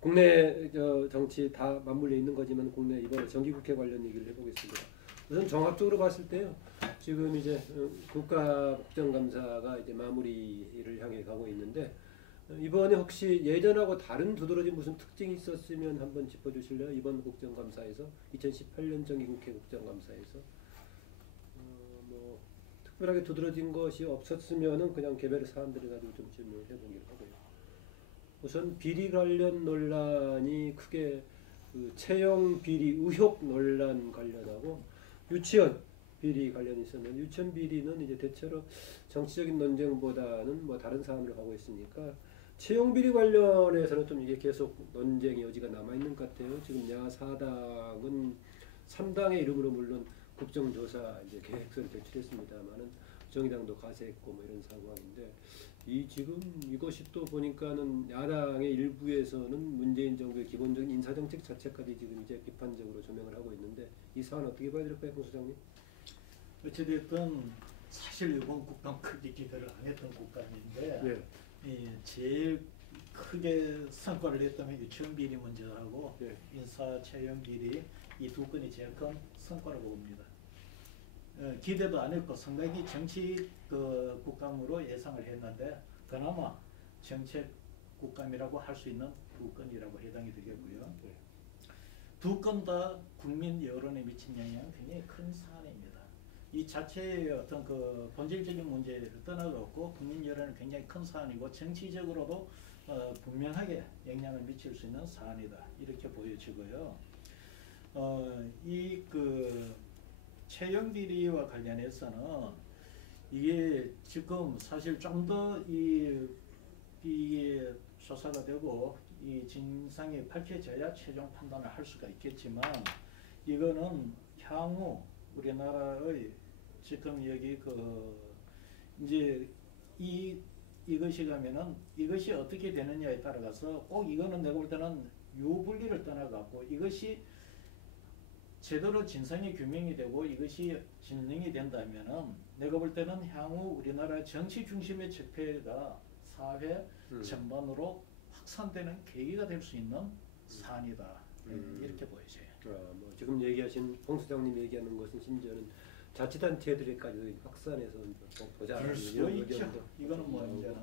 국내 정치 다 맞물려 있는 거지만 국내 이번에 정기국회 관련 얘기를 해보겠습니다. 우선 종합적으로 봤을 때요. 지금 이제 국가국정감사가 이제 마무리를 향해 가고 있는데 이번에 혹시 예전하고 다른 두드러진 무슨 특징이 있었으면 한번 짚어주실래요? 이번 국정감사에서 2018년 정기국회 국정감사에서 뭐 특별하게 두드러진 것이 없었으면은 그냥 개별 사안들을 가지고 좀 질문을 해보기로 하고요. 우선 비리 관련 논란이 크게 그 채용 비리 의혹 논란 관련하고 유치원 비리 관련이 있었는데 유치원 비리는 이제 대체로 정치적인 논쟁보다는 뭐 다른 사안으로 가고 있으니까 채용 비리 관련해서는 좀 이게 계속 논쟁 여지가 남아 있는 것 같아요. 지금 야사당은 3당의 이름으로 물론 국정조사 이제 계획서를 제출했습니다만은 정의당도 가세했고 뭐 이런 상황인데 이 지금 이것이 또 보니까는 야당의 일부에서는 문재인 정부의 기본적인 인사정책 자체까지 지금 이제 비판적으로 조명을 하고 있는데 이 사안 어떻게 봐야 될까요, 홍 소장님? 어찌됐든 사실 이번 국감 크게 기대를 안 했던 국감인데 네. 제일 크게 성과를 냈다면 유치원 비리 문제하고 네. 인사 채용 비리 이 두 건이 제일 큰 성과라고 봅니다. 기대도 안 했고 상당히 정치 국감으로 예상을 했는데 그나마 정책 국감이라고 할 수 있는 두 건이라고 해당이 되겠고요. 네. 두 건 다 국민 여론에 미친 영향은 굉장히 큰 사안입니다. 이 자체의 어떤 그 본질적인 문제를 떠나고 국민 여론은 굉장히 큰 사안이고 정치적으로도 분명하게 영향을 미칠 수 있는 사안이다 이렇게 보여지고요. 이 채용 비리와 관련해서는 이게 지금 사실 좀 더 이게 조사가 되고 이 진상이 밝혀져야 최종 판단을 할 수가 있겠지만 이거는 향후 우리나라의 지금 여기 이제 이것이 가면은 이것이 어떻게 되느냐에 따라가서 꼭 이거는 내가 볼 때는 유불리를 떠나갖고 이것이 제대로 진상이 규명이 되고 이것이 진행이 된다면은 내가 볼 때는 향후 우리나라 정치 중심의 적폐가 사회 전반으로 확산되는 계기가 될 수 있는 사안이다 이렇게 보여져요. 뭐 지금 얘기하신 홍 수장님 얘기하는 것은 심지어는 자치단체들까지 확산해서 보자. 그럴 수도 있죠. 이거는 뭐 이제는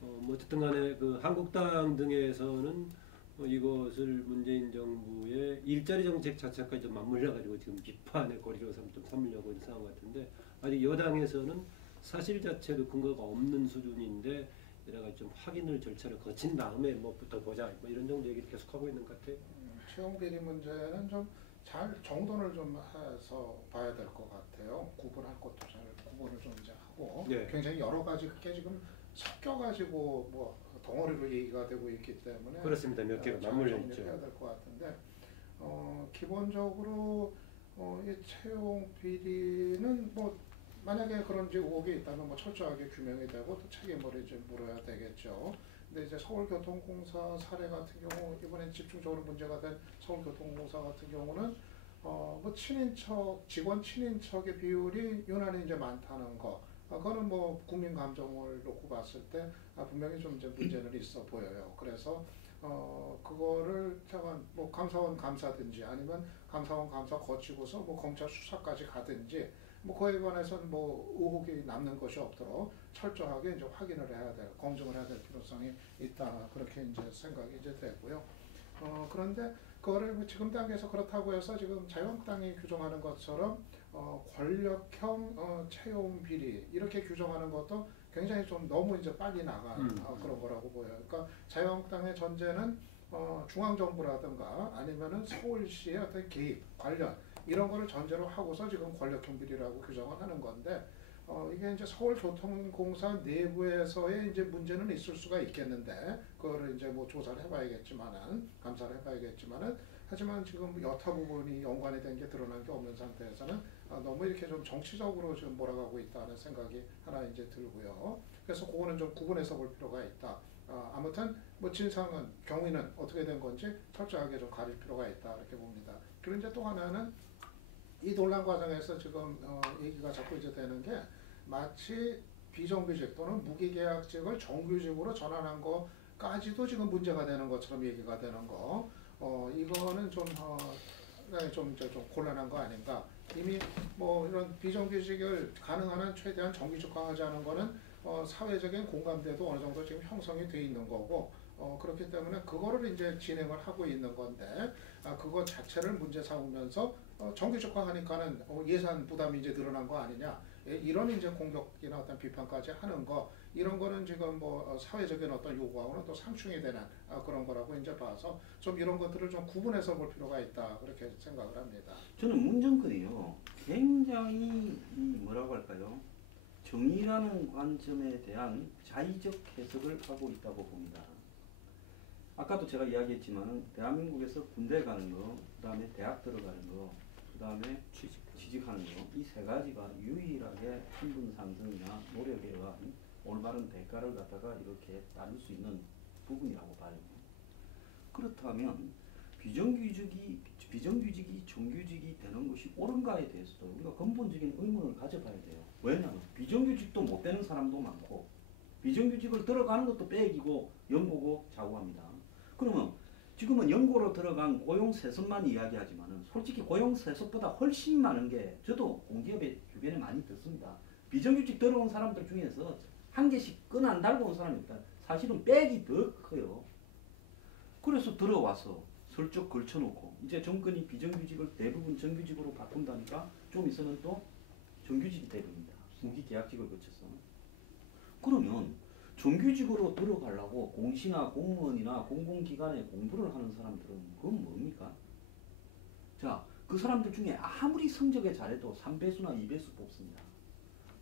뭐 어쨌든 간에 그 한국당 등에서는 이것을 문재인 정부의 일자리 정책 자체까지 좀 맞물려 가지고 지금 비판의 거리로 좀 삼으려고 있는 상황 같은데 아직 여당에서는 사실 자체도 근거가 없는 수준인데 여러 가지 좀 확인을 절차를 거친 다음에 뭐부터 보자 뭐 이런 정도 얘기를 계속하고 있는 것 같아요. 채용 비리 문제는 좀 잘 정돈을 좀 해서 봐야 될 것 같아요. 구분할 것도 잘 구분을 좀 이제 하고 네. 굉장히 여러 가지 게 지금 섞여가지고 뭐 덩어리로 얘기가 되고 있기 때문에 그렇습니다. 몇 개가 맞물려 있죠. 해야 될 것 같은데 기본적으로 이 채용 비리는 뭐 만약에 그런 의혹이 있다면 뭐 철저하게 규명이 되고 또 책임을 이제 물어야 되겠죠. 근데 이제 서울교통공사 사례 같은 경우 이번엔 집중적으로 문제가 된 서울교통공사 같은 경우는 뭐 친인척 직원 친인척의 비율이 유난히 이제 많다는 거. 그거는 뭐 국민 감정을 놓고 봤을 때 분명히 좀 이제 문제는 있어 보여요. 그래서 그거를 뭐 감사원 감사든지 아니면 감사원 감사 거치고서 뭐 검찰 수사까지 가든지 뭐 그에 관해서는 뭐 의혹이 남는 것이 없도록 철저하게 이제 확인을 해야 될, 검증을 해야 될 필요성이 있다 그렇게 이제 생각이 이제 되고요. 그런데 그거를 뭐 지금 단계에서 그렇다고 해서 지금 자유한국당이 규정하는 것처럼 권력형 채용 비리 이렇게 규정하는 것도 굉장히 좀 너무 이제 빨리 나간 그런 거라고 보여요. 그러니까 자유한국당의 전제는 중앙정부라든가 아니면은 서울시의 어떤 개입 관련 이런 거를 전제로 하고서 지금 권력형 비리라고 규정을 하는 건데 이게 이제 서울교통공사 내부에서의 이제 문제는 있을 수가 있겠는데 그거를 이제 뭐 조사를 해봐야겠지만은 감사를 해봐야겠지만은 하지만 지금 여타 부분이 연관이 된 게 드러난 게 없는 상태에서는 너무 이렇게 좀 정치적으로 지금 몰아가고 있다는 생각이 하나 이제 들고요. 그래서 그거는 좀 구분해서 볼 필요가 있다. 아무튼 뭐 진상은 경위는 어떻게 된 건지 철저하게 좀 가릴 필요가 있다 이렇게 봅니다. 그리고 이제 또 하나는 이 논란 과정에서 지금 얘기가 자꾸 이제 되는 게 마치 비정규직 또는 무기계약직을 정규직으로 전환한 거 까지도 지금 문제가 되는 것처럼 얘기가 되는 거, 이거는 좀 곤란한 거 아닌가. 이미 뭐 이런 비정규직을 가능한 한 최대한 정규직화하자는 거는 사회적인 공감대도 어느 정도 지금 형성이 돼 있는 거고, 그렇기 때문에 그거를 이제 진행을 하고 있는 건데, 그거 자체를 문제 삼으면서 정규직화하니까는 예산 부담이 이제 늘어난 거 아니냐. 이런 이제 공격이나 어떤 비판까지 하는 거, 이런 거는 지금 뭐 사회적인 어떤 요구하고는 또 상충이 되는 그런 거라고 이제 봐서 좀 이런 것들을 좀 구분해서 볼 필요가 있다, 그렇게 생각을 합니다. 저는 문정권이요, 굉장히 뭐라고 할까요? 정의라는 관점에 대한 자의적 해석을 하고 있다고 봅니다. 아까도 제가 이야기했지만 대한민국에서 군대 가는 거, 그 다음에 대학 들어가는 거, 그 다음에 취직하는 거, 이 세 가지가 유일하게 신분 상승이나 노력에 의한 올바른 대가를 갖다가 이렇게 따를 수 있는 부분이라고 봐요. 그렇다면 비정규직이 정규직이 되는 것이 옳은가에 대해서도 우리가 근본적인 의문을 가져봐야 돼요. 왜냐하면 비정규직도 못 되는 사람도 많고 비정규직을 들어가는 것도 빼기고 연고고 좌우합니다. 그러면 지금은 연고로 들어간 고용 세습만 이야기하지만은 솔직히 고용 세습보다 훨씬 많은 게 저도 공기업의 주변에 많이 듣습니다. 비정규직 들어온 사람들 중에서 한 개씩 끈 안 달고 온 사람이 있다. 사실은 백이 더 커요. 그래서 들어와서 슬쩍 걸쳐놓고 이제 정권이 비정규직을 대부분 정규직으로 바꾼다니까 좀 있으면 또 정규직이 되버립니다. 무기계약직을 거쳐서. 그러면 정규직으로 들어가려고 공시나 공무원이나 공공기관에 공부를 하는 사람들은 그건 뭡니까? 자, 그 사람들 중에 아무리 성적에 잘해도 3배수나 2배수 뽑습니다.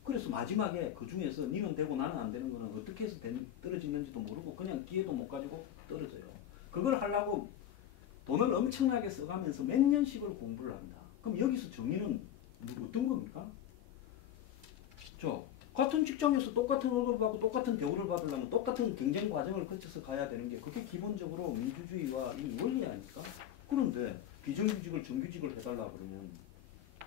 그래서 마지막에 그 중에서 니는 되고 나는 안 되는 거는 어떻게 해서 떨어지는지도 모르고 그냥 기회도 못 가지고 떨어져요. 그걸 하려고 돈을 엄청나게 써가면서 몇 년씩을 공부를 합니다. 그럼 여기서 정의는 어떤 겁니까? 같은 직장에서 똑같은 월급을 받고 똑같은 대우를 받으려면 똑같은 경쟁 과정을 거쳐서 가야 되는 게 그게 기본적으로 민주주의와 이 원리 아닙니까? 그런데 비정규직을 정규직을 해달라 그러면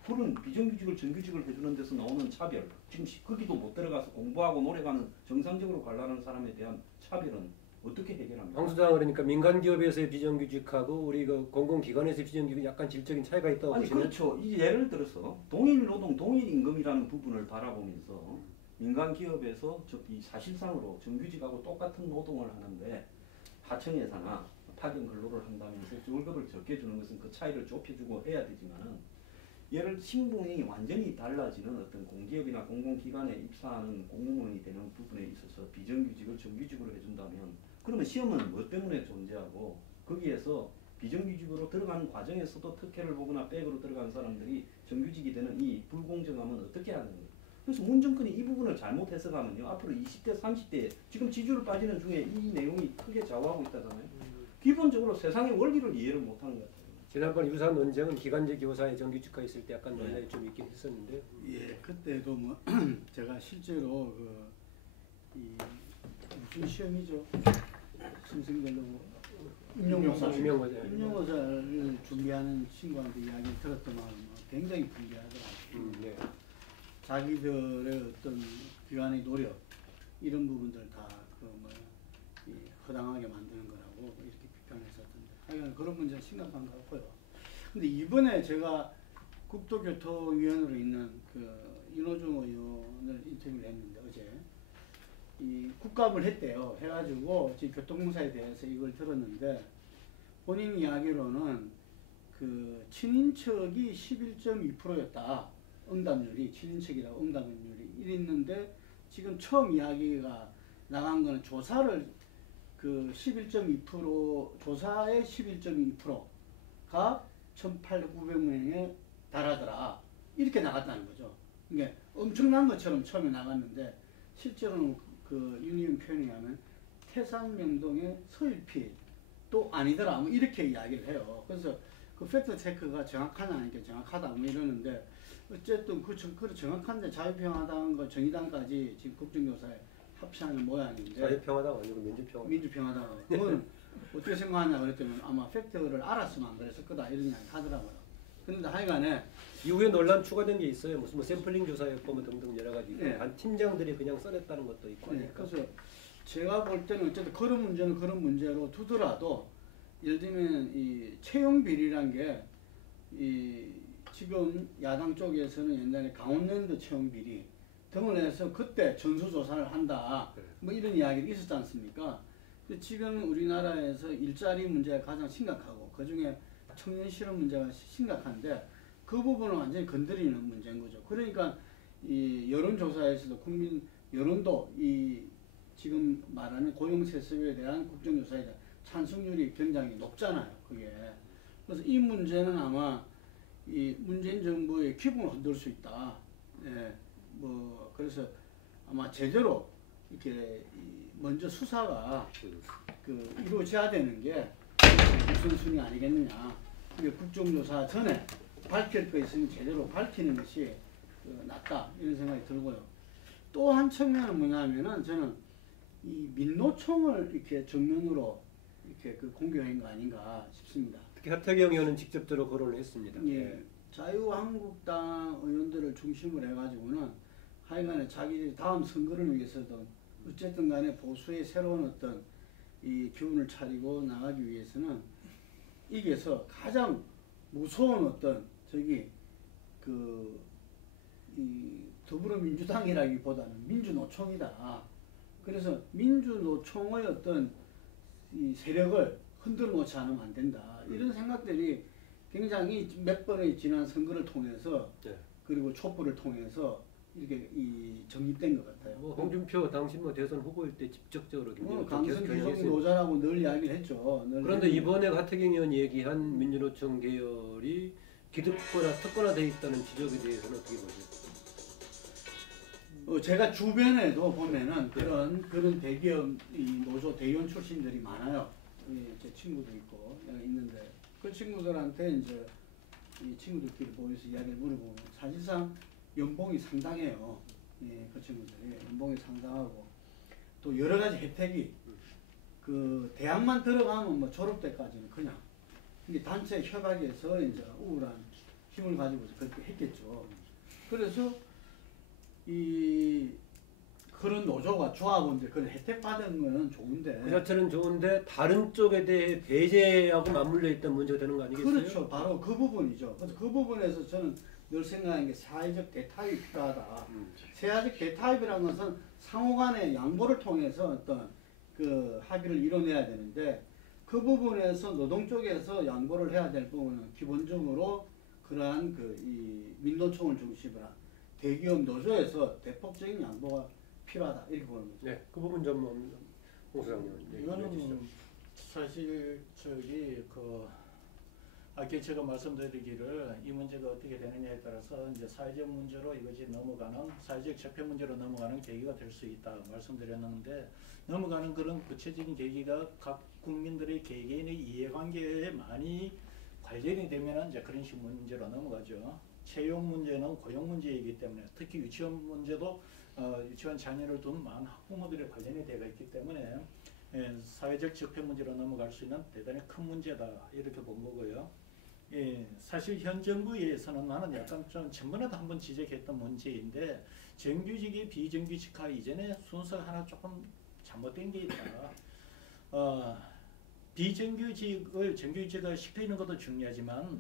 그런 비정규직을 정규직을 해주는 데서 나오는 차별, 지금 거기도 못 들어가서 공부하고 노력하는 정상적으로 가려는 사람에 대한 차별은 어떻게 해결합니까? 황 수장, 그러니까 민간 기업에서의 비정규직하고 우리 그 공공기관에서의 비정규직은 약간 질적인 차이가 있다고 아니 보시나요? 그렇죠. 이제 예를 들어서 동일 노동, 동일 임금이라는 부분을 바라보면서 민간 기업에서 이 사실상으로 정규직하고 똑같은 노동을 하는데 하청회사나 파견 근로를 한다면서 월급을 적게 주는 것은 그 차이를 좁혀주고 해야 되지만은 예를 신분이 완전히 달라지는 어떤 공기업이나 공공기관에 입사하는 공무원이 되는 부분에 있어서 비정규직을 정규직으로 해준다면 그러면 시험은 뭐 때문에 존재하고 거기에서 비정규직으로 들어가는 과정에서도 특혜를 보거나 백으로 들어간 사람들이 정규직이 되는 이 불공정함은 어떻게 하는 거예요? 그래서 문정권이 이 부분을 잘못 해석하면요. 앞으로 20대, 30대 지금 지지율 빠지는 중에 이 내용이 크게 좌우하고 있다잖아요. 기본적으로 세상의 원리를 이해를 못하는 것 같아요. 지난번 유사 논쟁은 기간제 교사의 정규직화 있을 때 약간 논란이 좀 있긴 했었는데. 예, 그때도 뭐 제가 실제로 이 무슨 시험이죠? 선생님들로 임용고사를 준비하는 친구한테 이야기를 들었더만 굉장히 불리하더라고요. 네. 자기들의 어떤 기관의 노력 이런 부분들 다 허당하게 만드는 거라고 이렇게 비판했었던데 하여간 그런 문제는 심각한 것 같고요. 근데 이번에 제가 국토교통위원으로 있는 윤호중 의원을 인터뷰를 했는데 어제 이 국감을 했대요. 해가지고 지금 교통공사에 대해서 이걸 들었는데 본인 이야기로는 친인척이 11.2%였다. 응답률이 친인척이라고 응답률이 이랬는데 지금 처음 이야기가 나간 거는 조사를 11.2% 조사의 11.2%가 1,800~900명에 달하더라. 이렇게 나갔다는 거죠. 그러니까 엄청난 것처럼 처음에 나갔는데 실제로는 윤 의원 표현에 하면 태산명동의 서일필도 아니더라. 뭐 이렇게 이야기를 해요. 그래서 그 팩트 체크가 정확하냐 아니까 정확하다 뭐 이러는데 어쨌든 그 정확한데 자유평화당과 정의당까지 지금 국정조사에 합치하는 모양인데 자유평화당 아니고 민주평화당. 민주평화당. 그건 어떻게 생각하냐 그랬더니 아마 팩트를 알았으면 안 그랬을 거다 이런 이야기 하더라고요. 그런데 하여간에 이후에 논란 추가된 게 있어요. 무슨 샘플링 조사였고 뭐 등등 여러 가지. 네. 반 팀장들이 그냥 써냈다는 것도 있고. 네, 그래서 제가 볼 때는 어쨌든 그런 문제는 그런 문제로 두더라도 예를 들면 이 채용 비리란 게 이 지금 야당 쪽에서는 옛날에 강원랜드 채용 비리 등을 해서 그때 전수조사를 한다 뭐 이런 이야기가 있었지 않습니까? 근데 지금 우리나라에서 일자리 문제가 가장 심각하고 그중에 청년 실업 문제가 심각한데 그 부분은 완전히 건드리는 문제인 거죠. 그러니까 이 여론조사에서도 국민 여론도 이 지금 말하는 고용세습에 대한 국정조사에 대한 찬성률이 굉장히 높잖아요. 그게. 그래서 이 문제는 아마 이 문재인 정부의 기분을 흔들 수 있다. 예, 뭐 그래서 아마 제대로 이렇게 먼저 수사가 그 이루어져야 되는 게 우선순위 아니겠느냐. 이게 국정조사 전에 밝힐 거 있으면 제대로 밝히는 것이 낫다 이런 생각이 들고요. 또 한 측면은 뭐냐면은 저는 이 민노총을 이렇게 정면으로 이렇게 그 공격한 거 아닌가 싶습니다. 특히 하태경 의원은 직접적으로 거론을 했습니다. 예, 자유한국당 의원들을 중심으로 해가지고는 하여간에 자기들이 다음 선거를 위해서든 어쨌든 간에 보수의 새로운 어떤 이 기운을 차리고 나가기 위해서는 이게서 가장 무서운 어떤 저기 그 이 더불어민주당이라기보다는 민주노총이다. 그래서 민주노총의 어떤 이 세력을 흔들어 놓지 않으면 안 된다. 이런 생각들이 굉장히 몇 번의 지난 선거를 통해서 네. 그리고 촛불을 통해서 이렇게 이 정립된 것 같아요. 뭐 홍준표 당시 뭐 대선 후보일 때 직접적으로 강성 기성 노자라고 늘 이야기를 했죠. 늘 그런데 이번에 하태경 의원 얘기한 민주노총 계열이 기득권화 특권화되어 있다는 지적에 대해서는 어떻게 보세요? 제가 주변에도 보면은 그런 대기업 이 노조 대의원 출신들이 많아요. 제 친구도 있고 있는데 그 친구들한테 이제 이 친구들끼리 모여서 이야기를 물어보면 사실상 연봉이 상당해요. 예, 그 친구들이 연봉이 상당하고 또 여러 가지 혜택이 그 대학만 들어가면 뭐 졸업 때까지는 그냥 이게 단체 협약에서 이제 우울한 힘을 가지고서 그렇게 했겠죠. 그래서 이 그런 노조가 조합원들 그런 혜택 받은 거는 좋은데 그 자체는 좋은데 다른 쪽에 대해 배제하고 맞물려 있던 문제가 되는 거 아니겠어요? 그렇죠. 바로 그 부분이죠. 그래서 그 부분에서 저는 늘 생각하는 게 사회적 대타입이 필요하다. 사회적 대타입이라는 것은 상호간의 양보를 통해서 어떤 그 합의를 이뤄내야 되는데 그 부분에서 노동 쪽에서 양보를 해야 될 부분은 기본적으로 그러한 그 이 민노총을 중심으로 한 대기업 노조에서 대폭적인 양보가 필요하다 이렇게 보는 거죠. 네, 그 부분 좀 홍 소장님 이거는 사실 저기 그 아까 제가 말씀드리기를 이 문제가 어떻게 되느냐에 따라서 이제 사회적 문제로 이것이 넘어가는 사회적 적폐 문제로 넘어가는 계기가 될 수 있다 말씀드렸는데 넘어가는 그런 구체적인 계기가 각 국민들의 개개인의 이해관계에 많이 관련이 되면은 이제 그런 식 문제로 넘어가죠. 채용 문제는 고용 문제이기 때문에 특히 유치원 문제도 유치원 자녀를 둔 많은 학부모들의 관련이 되어 있기 때문에 사회적 적폐 문제로 넘어갈 수 있는 대단히 큰 문제다 이렇게 본 거고요. 사실 현 정부에서는 나는 약간 좀 전번에도 한번 지적했던 문제인데 정규직이 비정규직화 이전에 순서가 하나 조금 잘못된 게 있다. 비정규직을 정규직화 시키는 것도 중요하지만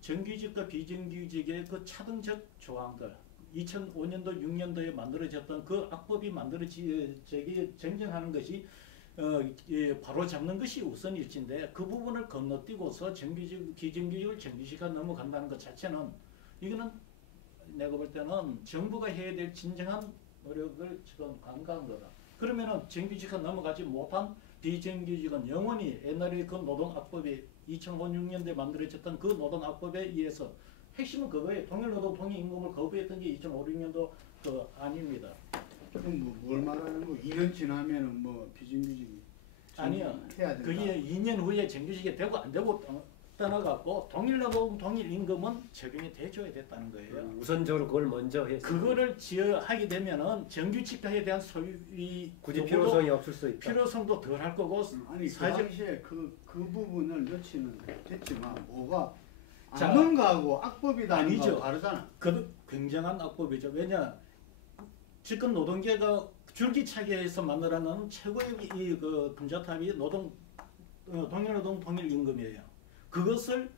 정규직과 비정규직의 그 차등적 조항들 2005년도 6년도에 만들어졌던 그 악법이 만들어지기 정정하는 것이 바로 잡는 것이 우선일진데 그 부분을 건너뛰고서 정규직, 비정규직을 정규직화 넘어간다는 것 자체는 이거는 내가 볼 때는 정부가 해야 될 진정한 노력을 지금 안 간 거다. 그러면은 정규직화 넘어가지 못한 비정규직은 영원히 옛날에 그 노동악법이 2006년도에 만들어졌던 그 노동악법에 의해서 핵심은 그거예요. 동일노동 동일임금을 거부했던 게 2005년도 그 아닙니다. 그럼 뭘 말하는 거? 2년 지나면은 뭐 비정규직이 아니요. 해야 된다. 그게 2년 후에 정규직이 되고 안 되고 떠나갖고 동일노동 동일임금은 적용이 돼줘야 됐다는 거예요. 우선적으로 그걸 먼저 해서 그거를 하게 되면은 정규직화에 대한 소위 굳이 필요성이 없을 수 있다. 필요성도 덜 할 거고 아니 그 사실 당시에 그 부분을 넣지는 됐지만 뭐가 자, 안는 거하고 악법이다는 아니죠. 거 다르잖아. 그 굉장한 악법이죠. 왜냐 집권 노동계가 줄기차기에서 만들어낸 최고의 그 금자탑이 동일노동 동일임금이에요. 그것을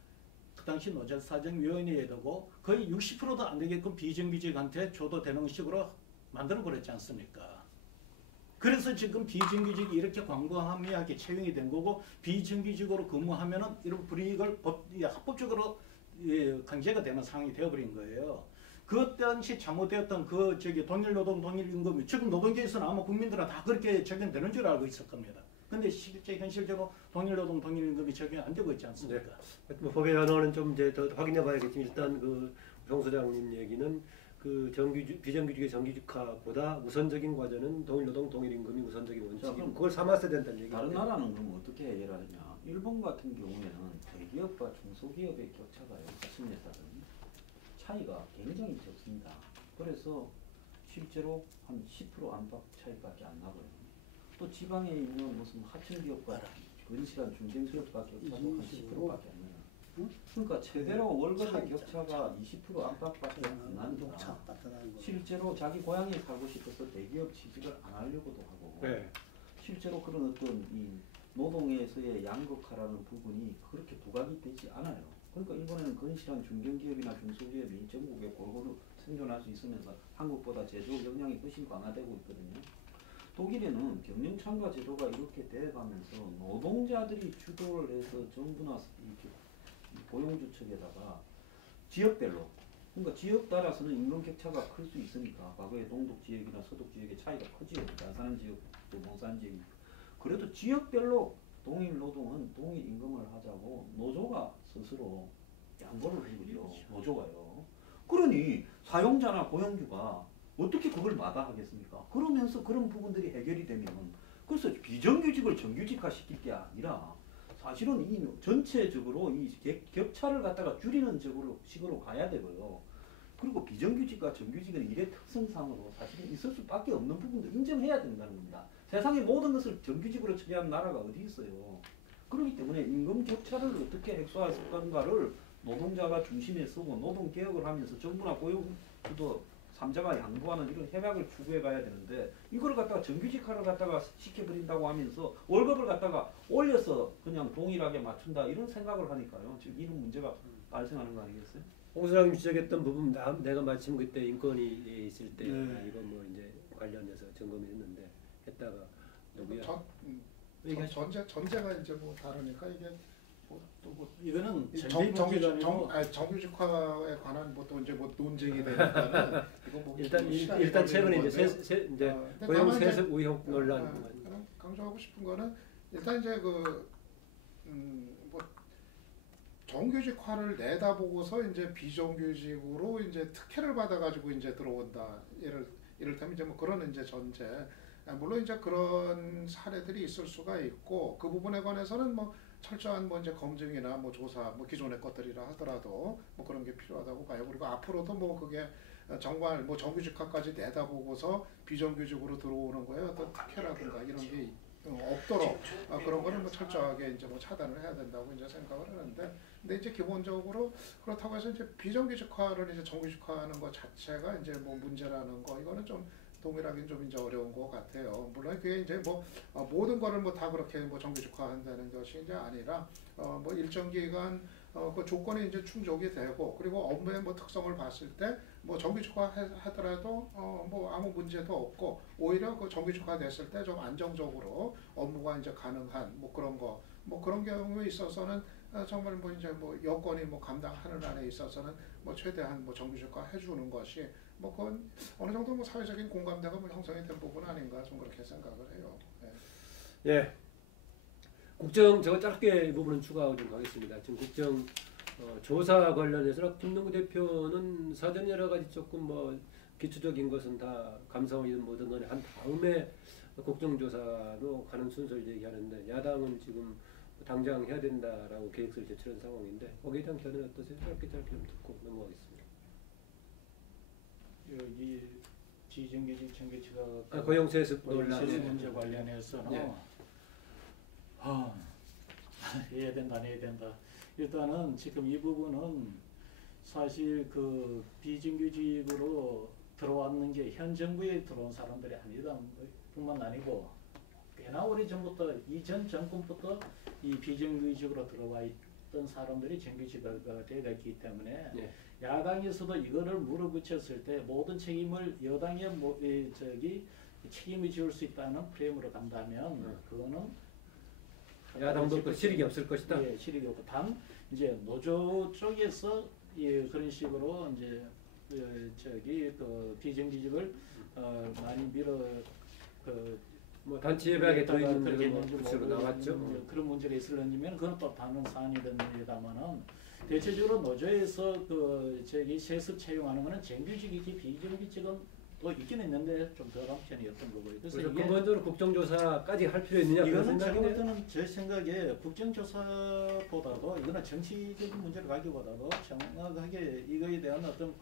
그 당시 노조사정위원회에 두고 거의 60%도 안 되게끔 비정규직한테 줘도 되는 식으로 만들어 버렸지 않습니까? 그래서 지금 비정규직이 이렇게 광범위하게 채용이 된 거고, 비정규직으로 근무하면은 이런 불이익을 합법적으로 강제가 되는 상황이 되어버린 거예요. 그 당시 잘못되었던 동일노동 동일임금이 지금 노동계에서는 아마 국민들은 다 그렇게 적용되는 줄 알고 있을 겁니다. 근데 실제 현실적으로 동일노동 동일임금이 적용이 안 되고 있지 않습니까? 네. 뭐 법의 현황은 좀 이제 더 확인해봐야겠지만 일단 정 소장님 얘기는 비정규직의 정규직화보다 우선적인 과제는 동일노동 동일임금이 우선적인 원칙이고 그걸 삼았어야 된다는 얘기죠. 다른 나라는 그럼 어떻게 해결하느냐? 일본 같은 경우에는 대기업과 중소기업의 격차가요, 수준에 따른 차이가 굉장히 적습니다. 그래서 실제로 한 10% 안팎 차이밖에 안 나고요. 또 지방에 있는 무슨 하청기업과 근실한 중견기업과 격차도 한 10%밖에 안 나요. 그러니까 최대로 월급의 격차가 20% 안팎밖에 안 나니까 실제로 자기 고향에 살고 싶어서 대기업 취직을 안 하려고도 하고 네. 실제로 그런 어떤 이 노동에서의 양극화라는 부분이 그렇게 부각이 되지 않아요. 그러니까 일본에는 근실한 중견기업이나 중소기업이 전국에 골고루 생존할 수 있으면서 한국보다 제조 역량이 훨씬 강화되고 있거든요. 독일에는 경영 참가 제도가 이렇게 돼가면서 노동자들이 주도를 해서 정부나 이렇게 고용주측에다가 지역별로, 그러니까 지역 따라서는 임금 격차가 클 수 있으니까 과거에 동독 지역이나 서독 지역의 차이가 크지요. 잘 사는 지역도 못 사는 지역이. 그래도 지역별로 동일 노동은 동일 임금을 하자고 노조가 스스로 양보를 해주죠. 노조가요. 그러니 사용자나 고용주가 어떻게 그걸 마다하겠습니까? 그러면서 그런 부분들이 해결이 되면, 그래서 비정규직을 정규직화 시킬 게 아니라 사실은 이 전체적으로 이 격차를 갖다가 줄이는 식으로 가야 되고요. 그리고 비정규직과 정규직은 일의 특성상으로 사실은 있을 수밖에 없는 부분도 인정해야 된다는 겁니다. 세상의 모든 것을 정규직으로 처리하는 나라가 어디 있어요. 그렇기 때문에 임금 격차를 어떻게 해소할 건가를 노동자가 중심에 서고 노동개혁을 하면서 정부나 고용주도 삼자가 양보하는 이런 협약을 추구해 가야 되는데, 이걸 갖다가 정규직화를 갖다가 시켜버린다고 하면서 월급을 갖다가 올려서 그냥 동일하게 맞춘다 이런 생각을 하니까요. 지금 이런 문제가 발생하는 거 아니겠어요? 홍 소장님 지적했던 부분 내가 마침 그때 인권위에 있을 때 이거 뭐 이제 관련해서 점검했는데 했다가 누구야? 전제가 이제 뭐 다르니까 이게 이거는 정규직화에 관한 또 이제 논쟁이 되니까는 이거 뭐 일단 최근에 이제 고용 세습 의혹 논란. 강조하고 싶은 거는 일단 이제 뭐 정규직화를 내다보고서 이제 비정규직으로 이제 특혜를 받아가지고 이제 들어온다. 이를테면 이제 뭐 그런 이제 전제. 물론 이제 그런 사례들이 있을 수가 있고 그 부분에 관해서는 뭐 철저한 뭐 이제 검증이나 뭐 조사, 뭐 기존의 것들이라 하더라도 뭐 그런 게 필요하다고 봐요. 그리고 앞으로도 뭐 그게 정말 뭐 정규직화까지 내다보고서 비정규직으로 들어오는 거에 어떤 특혜라든가 이런 게 없도록 그런 거는 뭐 철저하게 이제 뭐 차단을 해야 된다고 이제 생각을 하는데, 근데 이제 기본적으로 그렇다고 해서 이제 비정규직화를 이제 정규직화하는 것 자체가 이제 뭐 문제라는 거, 이거는 좀 동일하게 좀 이제 어려운 것 같아요. 물론 그게 이제 뭐 모든 거를 뭐 다 그렇게 뭐 정규직화한다는 것이 이제 아니라 뭐 일정 기간 그 조건이 이제 충족이 되고, 그리고 업무의 뭐 특성을 봤을 때 뭐 정규직화 하더라도 뭐 아무 문제도 없고, 오히려 그 정규직화 됐을 때 좀 안정적으로 업무가 이제 가능한 뭐 그런 거, 뭐 그런 경우에 있어서는 정말 뭐 이제 뭐 여건이 뭐 감당하는 안에 있어서는 뭐 최대한 뭐 정규직화 해주는 것이 뭐 그건 어느 정도 뭐 사회적인 공감대가 뭐 형성이 된 부분 아닌가 좀 그렇게 생각을 해요. 예. 국정 제가 짧게 이 부분은 추가하고 좀 하겠습니다. 지금 국정 조사 관련해서 김동구 대표는 사전 여러 가지 조금 뭐 기초적인 것은 다 감사원이든 뭐든 간에 한 다음에 국정조사로 가는 순서를 얘기하는데, 야당은 지금 당장 해야 된다라고 계획서를 제출한 상황인데 거기에 대한 견해는 어떠세요? 짧게 좀 듣고 넘어가겠습니다. 여기 비정규직 정규직화 고용세습 논란 문제 관련해서는 해야 된다, 해야 된다. 일단은 지금 이 부분은 사실 그 비정규직으로 들어왔는 게 현 정부에 들어온 사람들이 아니다 뿐만 아니고 꽤나 오래 전부터 이전 정권부터 이 비정규직으로 들어와 있던 사람들이 정규직화가 되어 있기 때문에 네. 야당에서도 이거를 물어붙였을 때 모든 책임을 여당에 책임을 지을 수 있다는 프레임으로 간다면 그거는 야당도 그 실익이 없을 것이다. 예, 실익이 없고 단 이제 노조 쪽에서 예, 그런 식으로 이제 그 비정규직을 많이 뭐 단체 예배하게 더 있는 그렇게 뭐 문제 구체로 나왔죠. 그런 문제가 있을려면 그건 또 다른 사안이 됩니다만은 대체적으로 노조에서 세습 채용하는 거는 정규직이지 비정규직은 또 있긴 있는데 좀 덜한 편이었던 거고요. 그래서 그래서 이게 근본적으로 국정조사까지 할 필요 있느냐 그런 이거는 제가 볼 생각이네요. 때는 제 생각에 국정조사보다도 이거는 정치적인 문제를 가기보다도 정확하게 이거에 대한 어떤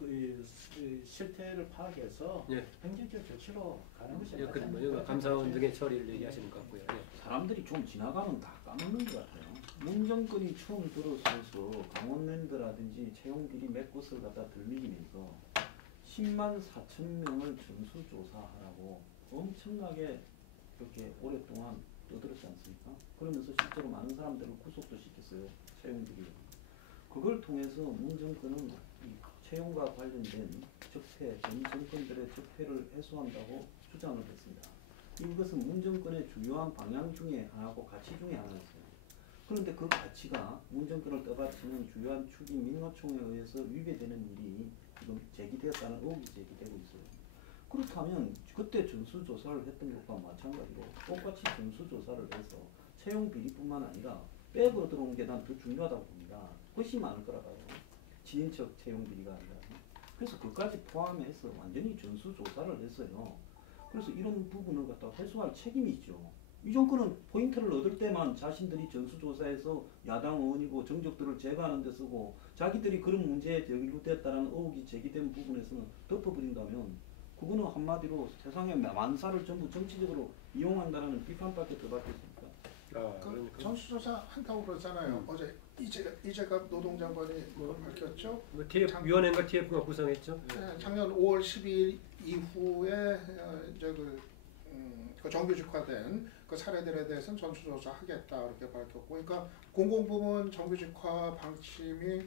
실태를 파악해서 예. 행정적 조치로 가는 것이 예, 맞지 그 않을까. 감사원 등의 처리를 얘기하시는 것 같고요. 예. 사람들이 좀 지나가면 다 까먹는 것 같아요. 문정권이 처음 들어서서 강원랜드라든지 채용비리 메꿔서 갖다 들밀면서 10만 4천 명을 전수조사하라고 엄청나게 이렇게 오랫동안 떠들었지 않습니까? 그러면서 실제로 많은 사람들을 구속도 시켰어요. 채용비리. 그걸 통해서 문정권은 이 채용과 관련된 적폐, 전 정권들의 적폐를 해소한다고 주장을 했습니다. 이것은 문정권의 주요한 방향 중에 하나고 가치 중에 하나였어요. 그런데 그 가치가 문정권을 떠받치는 주요한 축인 민노총에 의해서 위배되는 일이 지금 제기되었다는 의혹이 제기되고 있어요. 그렇다면 그때 전수조사를 했던 것과 마찬가지로 똑같이 전수조사를 해서 채용 비리뿐만 아니라 백으로 들어온 게 난 더 중요하다고 봅니다. 훨씬 많을 거라 봐요. 지인척 채용 비리가 아니라. 그래서 그까지 포함해서 완전히 전수조사를 했어요. 그래서 이런 부분을 갖다 회수할 책임이 있죠. 이 정권은 포인트를 얻을 때만 자신들이 전수조사해서 야당 의원이고 정적들을 제거하는 데 쓰고 자기들이 그런 문제에 연루됐다는 의혹이 제기된 부분에서는 덮어버린다면 그거는 한마디로 세상의 만사를 전부 정치적으로 이용한다는 비판밖에 더 받겠습니까? 그러니까. 전수조사 한다고 그러잖아요. 어제 이재갑 노동장관이 밝혔죠. 뭐 위원회인가 TF가 구성했죠. 네, 작년 5월 12일 이후에 이제 그 정규직화된 그 사례들에 대해서는 전수조사하겠다 이렇게 밝혔고, 그러니까 공공부문 정규직화 방침이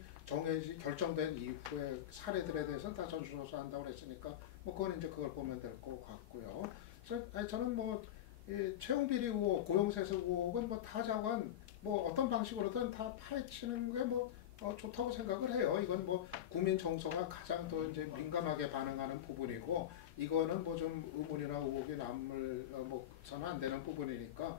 결정된 이후에 사례들에 대해서는 다 전수조사한다고 그랬으니까 뭐 그건 이제 그걸 보면 될 것 같고요. 그래서 저는 뭐 이 채용비리 의혹, 고용세습 의혹은 뭐 타자관 뭐 어떤 방식으로든 다 파헤치는 게 뭐 좋다고 생각을 해요. 이건 뭐 국민 정서가 가장 더 이제 민감하게 반응하는 부분이고, 이거는 뭐 좀 의문이나 의혹이 남을서는 안 되는 부분이니까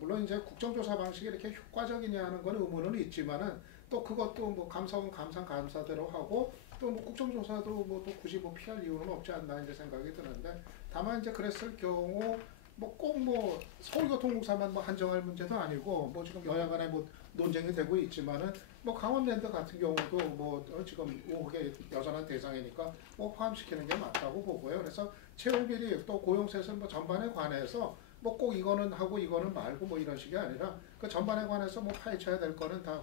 물론 이제 국정조사 방식이 이렇게 효과적이냐 하는 건 의문은 있지만은 또 그것도 뭐 감사원 감사대로 하고 또 뭐 국정조사도 뭐 또 굳이 뭐 피할 이유는 없지 않나 이제 생각이 드는데, 다만 이제 그랬을 경우 뭐 꼭 뭐 서울교통공사만 뭐 한정할 문제도 아니고 뭐 지금 여야 간에 뭐 논쟁이 되고 있지만은 뭐 강원랜드 같은 경우도 뭐 지금 의혹의 여전한 대상이니까 뭐 포함시키는 게 맞다고 보고요. 그래서 채용비리 또 고용세습 뭐 전반에 관해서 뭐 꼭 이거는 하고 이거는 말고 뭐 이런 식이 아니라 그 전반에 관해서 뭐 파헤쳐야 될 거는 다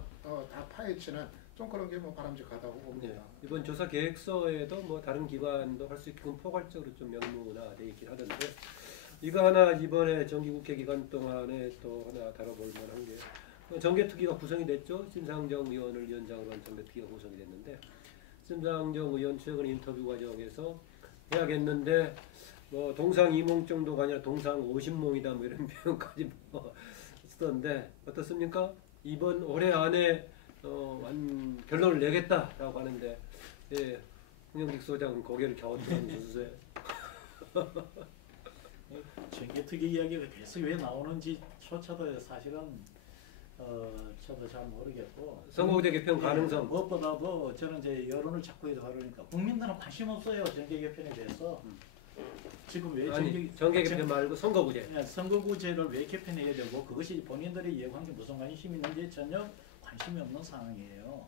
파헤치는 좀 그런 게 뭐 바람직하다고 봅니다. 네. 이번 조사 계획서에도 뭐 다른 기관도 할 수 있게끔 포괄적으로 좀 명문화돼 있긴 하던데, 이거 하나 이번에 정기국회 기간 동안에 또 하나 다뤄볼 만한 게 정개특위가 구성이 됐죠. 심상정 의원을 위원장으로 한 정개특위가 구성이 됐는데, 심상정 의원 최근 인터뷰 과정에서 해야겠는데 뭐 동상 2몽 정도가 아니라 동상 50몽이다 뭐 이런 표현까지 뭐 쓰던데 어떻습니까? 이번 올해 안에 결론을 내겠다라고 하는데, 예, 홍영직 소장은 고개를 갸우뚱하는 주세요. 정개특위 이야기가 계속 왜 나오는지조차도 사실은 저도 잘 모르겠고, 선거구제 개편 가능성. 무엇보다도 저는 이제 여론을 찾고 있다 그러니까 국민들은 관심 없어요. 정계 개편에 대해서. 지금 왜 정계 개편 말고 선거구제. 선거구제를 왜 개편해야 되고 그것이 본인들이 예고한 게 무슨 관심이 있는지 전혀 관심이 없는 상황이에요.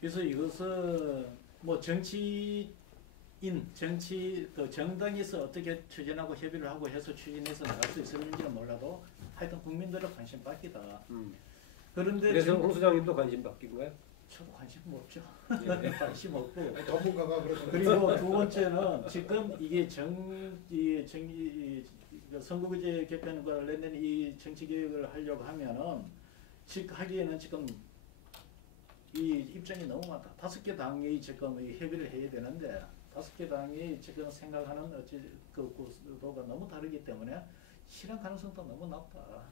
그래서 이것은 뭐 정당에서 어떻게 추진하고 협의를 하고 해서 추진해서 나갈 수 있을지는 몰라도 하여튼 국민들의 관심 받기다. 그런데 그래서 홍 소장님도 관심 받긴 거예요? 저도 관심 없죠. 예. 관심 없고. 전문가가 그러죠. 그리고 두 번째는 지금 이게 선거구제 개편과 관련된 이 정치 개혁을 하려고 하면은 하기에는 지금 이 입장이 너무 많다. 5개 당이 지금 이 협의를 해야 되는데 5개 당이 지금 생각하는 그 구도가 너무 다르기 때문에 실현 가능성도 너무 낮다.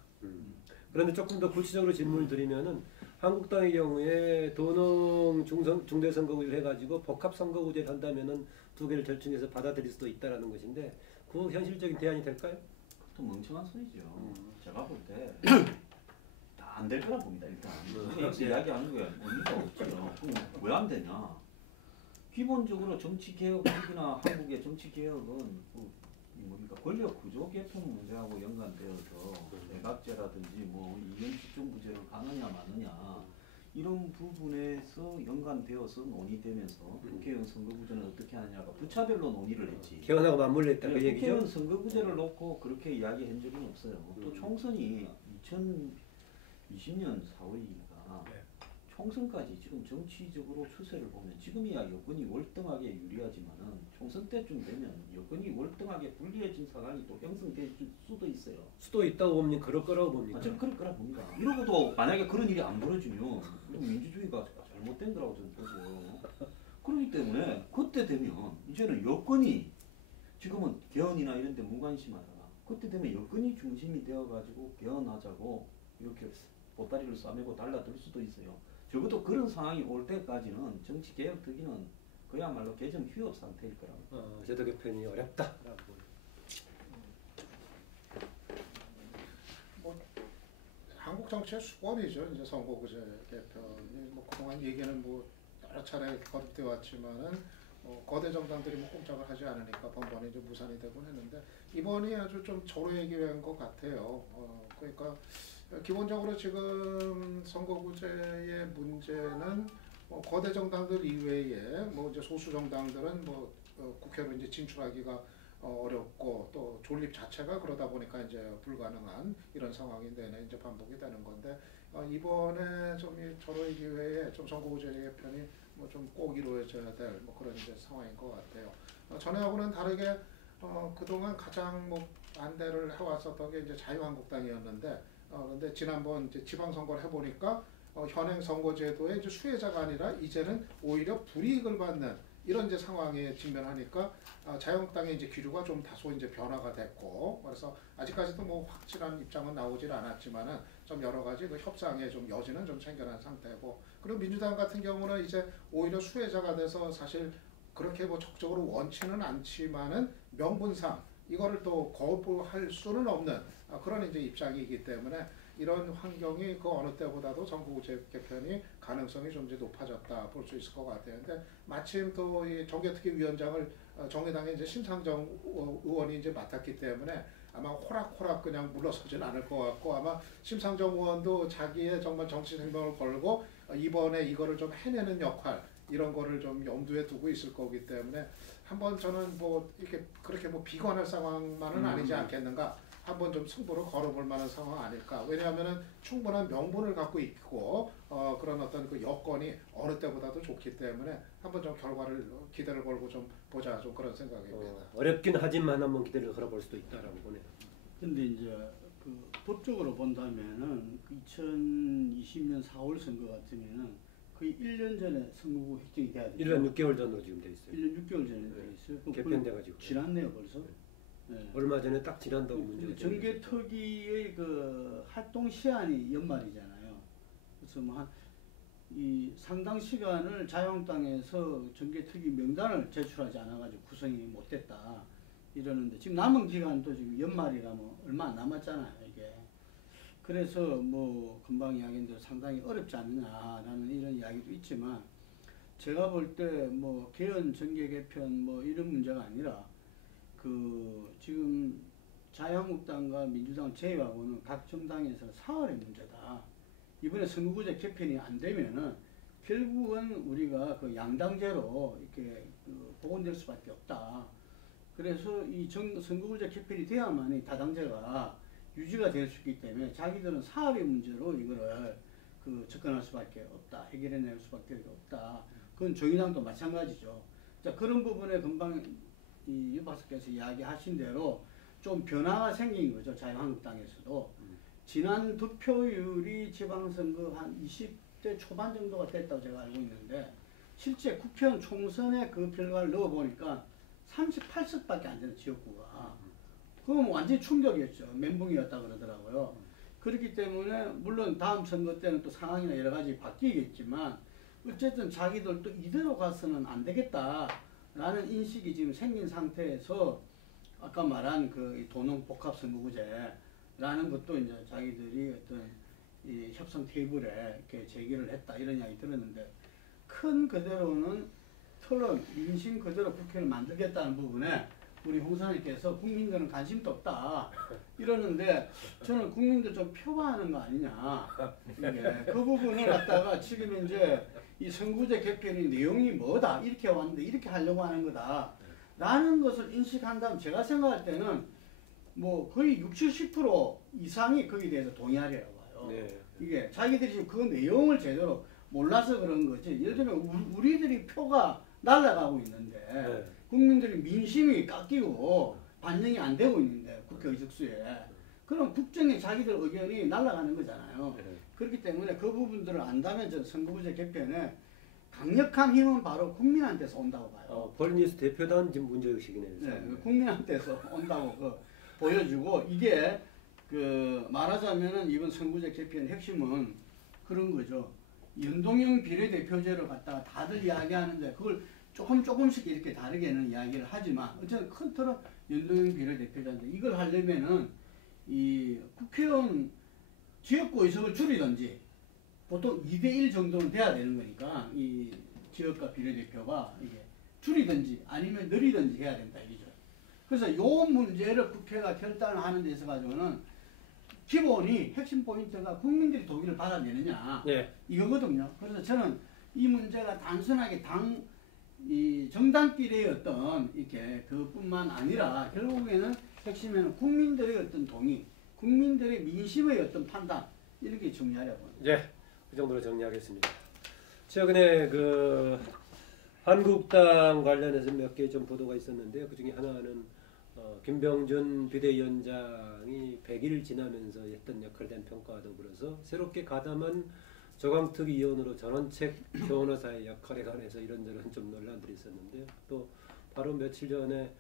그런데 조금 더 구체적으로 질문을 드리면은 한국당의 경우에 도농 중대선거구제를 해가지고 복합선거구제를 한다면은 두 개를 절충해서 받아들일 수도 있다라는 것인데 그 현실적인 대안이 될까요? 그것도 멍청한 소리죠. 제가 볼 때 다 안 될 거라 봅니다. 일단 여기서 이야기하는 거에 의미가 없죠. 왜 안 되냐? 기본적으로 정치 개혁이나 한국의 정치 개혁은 뭡니까 권력 구조 개편 문제하고 연관되어서 내각제라든지 뭐 이념 집중구제를 가느냐 마느냐 이런 부분에서 연관되어서 논의되면서 국회의원 선거구제는 어떻게 하느냐가 부차별로 논의를 했지. 개헌하고 맞물려 있다 그 얘기죠? 국회의원 선거구제를 놓고 그렇게 이야기한 적은 없어요. 또 총선이 2020년 4월이니까 총선까지 지금 정치적으로 추세를 보면 지금이야 여건이 월등하게 유리하지만은 총선 때쯤 되면 여건이 월등하게 불리해진 상황이 또 형성될 수도 있어요. 수도 있다고 봅니까? 그럴 거라고 봅니까? 저는 그럴 거라 봅니다. 이러고도 만약에 그런 일이 안 벌어지면 우리 민주주의가 잘못된 거라고 저는 보죠. 그렇기 때문에 그때 되면 이제는 여건이 지금은 개헌이나 이런 데 무관심하다가 그때 되면 여건이 중심이 되어가지고 개헌하자고 이렇게 보따리를 싸매고 달라들 수도 있어요. 적어도 그런 상황이 올 때까지는 정치 개혁 특위는 그야말로 개정 휴업 상태일 거라고. 제도 개편이 어렵다라고. 뭐 한국 정치의 수건이죠. 이제 선거구제 개편이 뭐 그동안 얘기는 뭐 여러 차례 거듭되어 왔지만은 거대 정당들이 뭐 꼼짝을 하지 않으니까 번번이 이제 무산이 되곤 했는데 이번이 아주 좀 절호의 기회인 것 같아요. 그러니까 기본적으로 지금 선거구제의 문제는 거대 정당들 이외에 뭐 이제 소수 정당들은 뭐 국회로 이제 진출하기가 어렵고 또 존립 자체가 그러다 보니까 이제 불가능한 이런 상황이 내내 이제 반복이 되는 건데 이번에 좀 이 절호의 기회에 좀 선거구제 개편이 뭐 좀 꼭 이루어져야 될 뭐 그런 이제 상황인 것 같아요. 전에하고는 다르게 그동안 가장 뭐 반대를 해왔었던 게 이제 자유한국당이었는데 근데 지난번 이제 지방선거를 해보니까 현행 선거제도의 이제 수혜자가 아니라 이제는 오히려 불이익을 받는 이런 이제 상황에 직면하니까 자유한국당의 이제 기류가 좀 다소 이제 변화가 됐고 그래서 아직까지도 뭐 확실한 입장은 나오질 않았지만은 좀 여러 가지 그 협상의 좀 여지는 좀 생겨난 상태고 그리고 민주당 같은 경우는 이제 오히려 수혜자가 돼서 사실 그렇게 뭐 적극적으로 원치는 않지만은 명분상 이거를 또 거부할 수는 없는 그런 이제 입장이기 때문에 이런 환경이 그 어느 때보다도 선거구제 개편이 가능성이 좀 이제 높아졌다 볼 수 있을 것 같아요. 근데 마침 또 이 정개특위위원장을 정의당의 이제 심상정 의원이 이제 맡았기 때문에 아마 호락호락 그냥 물러서지는 않을 것 같고 아마 심상정 의원도 자기의 정말 정치 생명을 걸고 이번에 이거를 좀 해내는 역할 이런 거를 좀 염두에 두고 있을 거기 때문에 한번 저는 뭐 이렇게 그렇게 뭐 비관할 상황만은 아니지 않겠는가. 한번 좀 승부를 걸어볼 만한 상황 아닐까. 왜냐하면은 충분한 명분을 갖고 있고 그런 어떤 그 여건이 어느 때보다도 좋기 때문에 한번 좀 결과를 기대를 걸고 좀 보자 좀 그런 생각입니다. 어렵긴 하지만 한번 기대를 걸어볼 수도 있다라고 보네요. 근데 이제 그 법적으로 본다면은 2020년 4월 선거 같으면은 거의 1년 전에 선거구 획정이 돼야 돼요. 1년 6개월 전으로 지금 돼 있어요. 1년 6개월 전에 돼 있어요. 그럼 개편돼가지고. 지났네요 벌써. 네. 얼마 전에 딱 지난다고 문제가 정개특위의 그 활동 시한이 연말이잖아요. 그래서 뭐 이 상당 시간을 자유한국당에서 정개특위 명단을 제출하지 않아가지고 구성이 못됐다 이러는데 지금 남은 기간도 지금 연말이라 뭐 얼마 안 남았잖아요 이게. 그래서 뭐 금방 이야기한 대로 상당히 어렵지 않느냐라는 이런 이야기도 있지만 제가 볼 때 뭐 개헌 정계 개편 뭐 이런 문제가 아니라 그 지금 자유한국당과 민주당 제외하고는 각 정당에서 사활의 문제다. 이번에 선거구제 개편이 안 되면은 결국은 우리가 그 양당제로 이렇게 그 복원될 수밖에 없다. 그래서 이 선거구제 개편이 돼야만이 다당제가 유지가 될 수 있기 때문에 자기들은 사활의 문제로 이거를 접근할 수밖에 없다. 해결해낼 수밖에 없다. 그건 정의당도 마찬가지죠. 자, 그런 부분에 금방 이 박사께서 이야기하신 대로 좀 변화가 생긴 거죠. 자유한국당에서도. 지난 득표율이 지방선거 한 20대 초반 정도가 됐다고 제가 알고 있는데 실제 국회의원 총선에 그 결과를 넣어보니까 38석밖에 안 되는 지역구가. 그건 완전히 충격이었죠. 멘붕이었다 그러더라고요. 그렇기 때문에 물론 다음 선거 때는 또 상황이나 여러 가지 바뀌겠지만 어쨌든 자기들도 이대로 가서는 안 되겠다라는 인식이 지금 생긴 상태에서 아까 말한 그 도농 복합 선거구제라는 것도 이제 자기들이 어떤 이 협상 테이블에 이렇게 제기를 했다 이런 이야기 들었는데 큰 그대로는 틀은 민심 그대로 국회를 만들겠다는 부분에 우리 홍사님께서 국민들은 관심도 없다 이러는데 저는 국민들 좀 표방하는 거 아니냐 이게 그 부분을 갖다가 지금 이제 이 선거제 개편의 내용이 뭐다 이렇게 왔는데 이렇게 하려고 하는 거다 라는 것을 인식한다면 제가 생각할 때는 뭐 거의 60, 70% 이상이 거기에 대해서 동의하리라고 봐요. 네. 이게 자기들이 지금 그 내용을 제대로 몰라서 그런 거지. 예를 들면 우리들이 표가 날아가고 있는데 네. 국민들이 민심이 깎이고 반영이 안 되고 있는데 국회 의석수에 그럼 국정에 자기들 의견이 날아가는 거잖아요. 네. 그렇기 때문에 그 부분들을 안다면 저 선거구제 개편에 강력한 힘은 바로 국민한테서 온다고 봐요. 폴리니스 대표단 지금 문제의식이네요. 네, 국민한테서 온다고 보여주고 이게 그 말하자면은 이번 선거제 개편 핵심은 그런 거죠. 연동형 비례대표제를 갖다가 다들 이야기하는데 그걸 조금씩 이렇게 다르게는 이야기를 하지만 어쨌든 큰 틀은 연동형 비례대표제인데 이걸 하려면은 이 국회의원 지역구 의석을 줄이든지 보통 2대1 정도는 돼야 되는 거니까 이 지역과 비례대표가 이게 줄이든지 아니면 늘리든지 해야 된다 이거죠. 그래서 요 문제를 국회가 결단을 하는 데 있어 가지고는 기본이 핵심 포인트가 국민들이 동의를 받아내느냐 네. 이거거든요. 그래서 저는 이 문제가 단순하게 이 정당끼리의 어떤 이렇게 그뿐만 아니라 결국에는 핵심에는 국민들의 어떤 동의, 국민들의 민심의 어떤 판단 이런 게 중요하다고 봅니다. 네, 그 정도로 정리하겠습니다. 최근에 그 한국당 관련해서 몇 개 좀 보도가 있었는데요. 그 중에 하나는 김병준 비대위원장이 100일 지나면서 했던 역할에 대한 평가와 더불어서 새롭게 가담한 조광특 위원으로 전원책 변호사의 역할에 관해서 이런저런 좀 논란들이 있었는데요. 또 바로 며칠 전에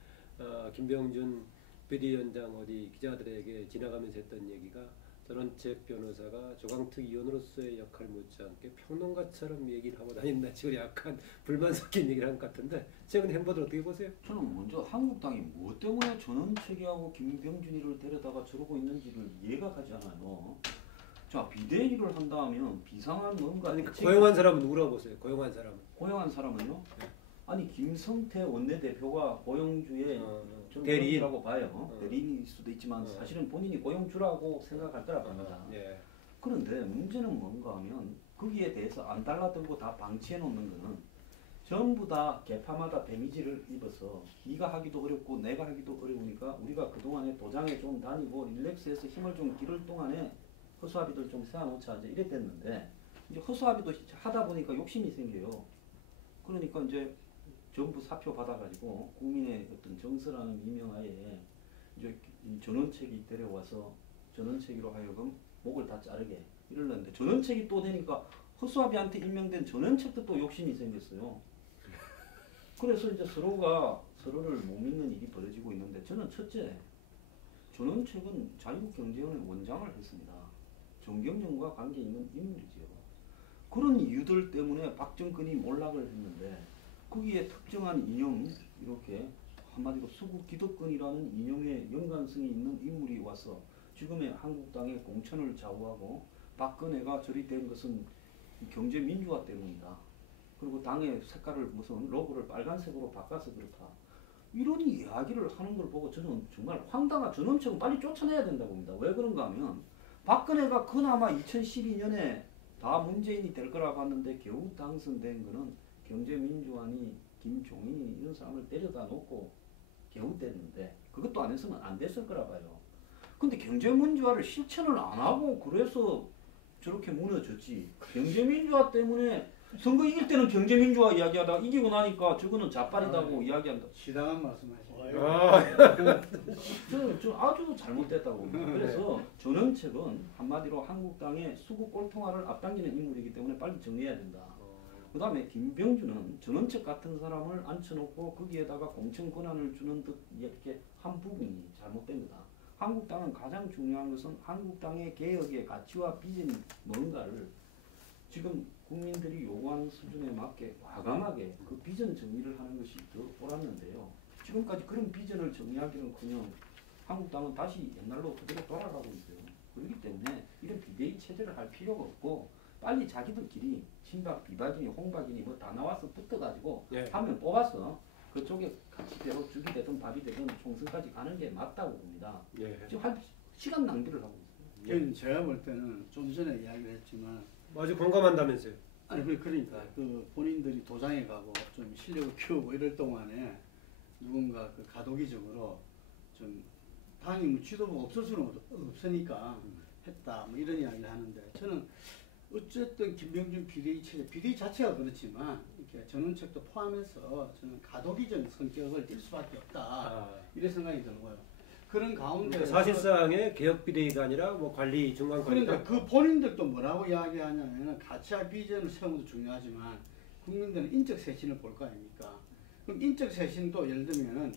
김병준 비대위원장 어디 기자들에게 지나가면서 했던 얘기가 전원책 변호사가 조광특 위원으로서의 역할 못지않게 평론가처럼 얘기를 하고 다닌다. 지금 약간 불만 섞인 얘기를 한 것 같은데 최근 행보들 어떻게 보세요? 저는 먼저 한국당이 뭐 때문에 전원책이하고 김병준이를 데려다가 저러고 있는지를 이해가 가지 않아요. 자, 비대위를 한다면 비상한 뭔가 아니 고용한 사람은 누구라고 보세요? 고용한 사람은? 고용한 사람은요? 아니 김성태 원내대표가 고용주의 좀 대리인? 대리라고 봐요. 대리인일 수도 있지만 사실은 본인이 고용주라고 생각할 거라고 합니다. 예. 그런데 문제는 뭔가 하면 거기에 대해서 안 달라들고 다 방치해 놓는 거는 전부 다 개파마다 데미지를 입어서 네가 하기도 어렵고 내가 하기도 어려우니까 우리가 그동안에 도장에 좀 다니고 릴렉스해서 힘을 좀 기를 동안에 허수아비들 좀 세워놓자 이제 이랬댔는데 이제 허수아비도 하다 보니까 욕심이 생겨요. 그러니까 이제 전부 사표 받아가지고 국민의 어떤 정서라는 미명하에 이제 전원책이 데려와서 전원책으로 하여금 목을 다 자르게 이러는데 전원책이 또 되니까 허수아비한테 임명된 전원책도 또 욕심이 생겼어요. 그래서 이제 서로가 서로를 못 믿는 일이 벌어지고 있는데 저는 첫째 전원책은 자유경제원의 원장을 했습니다. 정경련과 관계 있는 인물이지요. 그런 이유들 때문에 박정근이 몰락을 했는데 거기에 특정한 인형 이렇게 한마디로 수구 기득권이라는 인형의 연관성이 있는 인물이 와서 지금의 한국당의 공천을 좌우하고 박근혜가 저리 된 것은 경제민주화 때문이다. 그리고 당의 색깔을 무슨 로고를 빨간색으로 바꿔서 그렇다. 이런 이야기를 하는 걸 보고 저는 정말 황당한 전원책은 빨리 쫓아내야 된다고 봅니다. 왜 그런가 하면 박근혜가 그나마 2012년에 다 문재인이 될 거라 봤는데 겨우 당선된 거는 경제민주화니 김종인이 이런 사람을 데려다 놓고 겨우 됐는데 그것도 안 했으면 안 됐을 거라 봐요. 근데 경제민주화를 실천을 안 하고 그래서 저렇게 무너졌지. 경제민주화 때문에 선거 이길 때는 경제민주화 이야기하다가 이기고 나니까 저거는 좌빨이다고 이야기한다. 시당한 말씀하시네요. 저 아주 잘못됐다고 봅니다. 그래서 전원책은 한마디로 한국당의 수구 꼴통화를 앞당기는 인물이기 때문에 빨리 정리해야 된다. 그 다음에 김병준은 전원책 같은 사람을 앉혀놓고 거기에다가 공천 권한을 주는 듯 이렇게 한 부분이 잘못된 거다. 한국당은 가장 중요한 것은 한국당의 개혁의 가치와 비전이 뭔가를 지금 국민들이 요구하는 수준에 맞게 과감하게 그 비전 정리를 하는 것이 더 옳았는데요. 지금까지 그런 비전을 정리하기는커녕 한국당은 다시 옛날로 그대로 돌아가고 있어요. 그렇기 때문에 이런 비대위 체제를 할 필요가 없고 빨리 자기들끼리 친박, 비박이니 홍박이니 뭐 다 나와서 붙어가지고 예. 한 명 뽑아서 그쪽에 가치대로 죽이 되든 밥이 되든 총선까지 가는 게 맞다고 봅니다. 예. 지금 할 시간 낭비를 하고 있어요. 그건 제가 볼 때는 좀 전에 이야기를 했지만 아주 공감한다면서요. 아니 그러니까 그 본인들이 도장에 가고 좀 실력을 키우고 이럴 동안에 누군가 그 가도기적으로 좀 당이 뭐 지도부가 없을 수는 없으니까 했다 뭐 이런 이야기를 하는데 저는 어쨌든 김병준 비대위 체제 비대위 자체가 그렇지만 이렇게 전원책도 포함해서 저는 가도기적 성격을 띨 수밖에 없다 이런 생각이 들고요. 그런 가운데 그러니까 사실상의 개혁 비대위가 아니라 뭐 관리 중간 관리다. 그러니까 그 본인들도 뭐라고 이야기하냐면 가치와 비전을 세우는 것도 중요하지만 국민들은 인적 쇄신을 볼 거 아닙니까? 그럼 인적 쇄신도 예를 들면은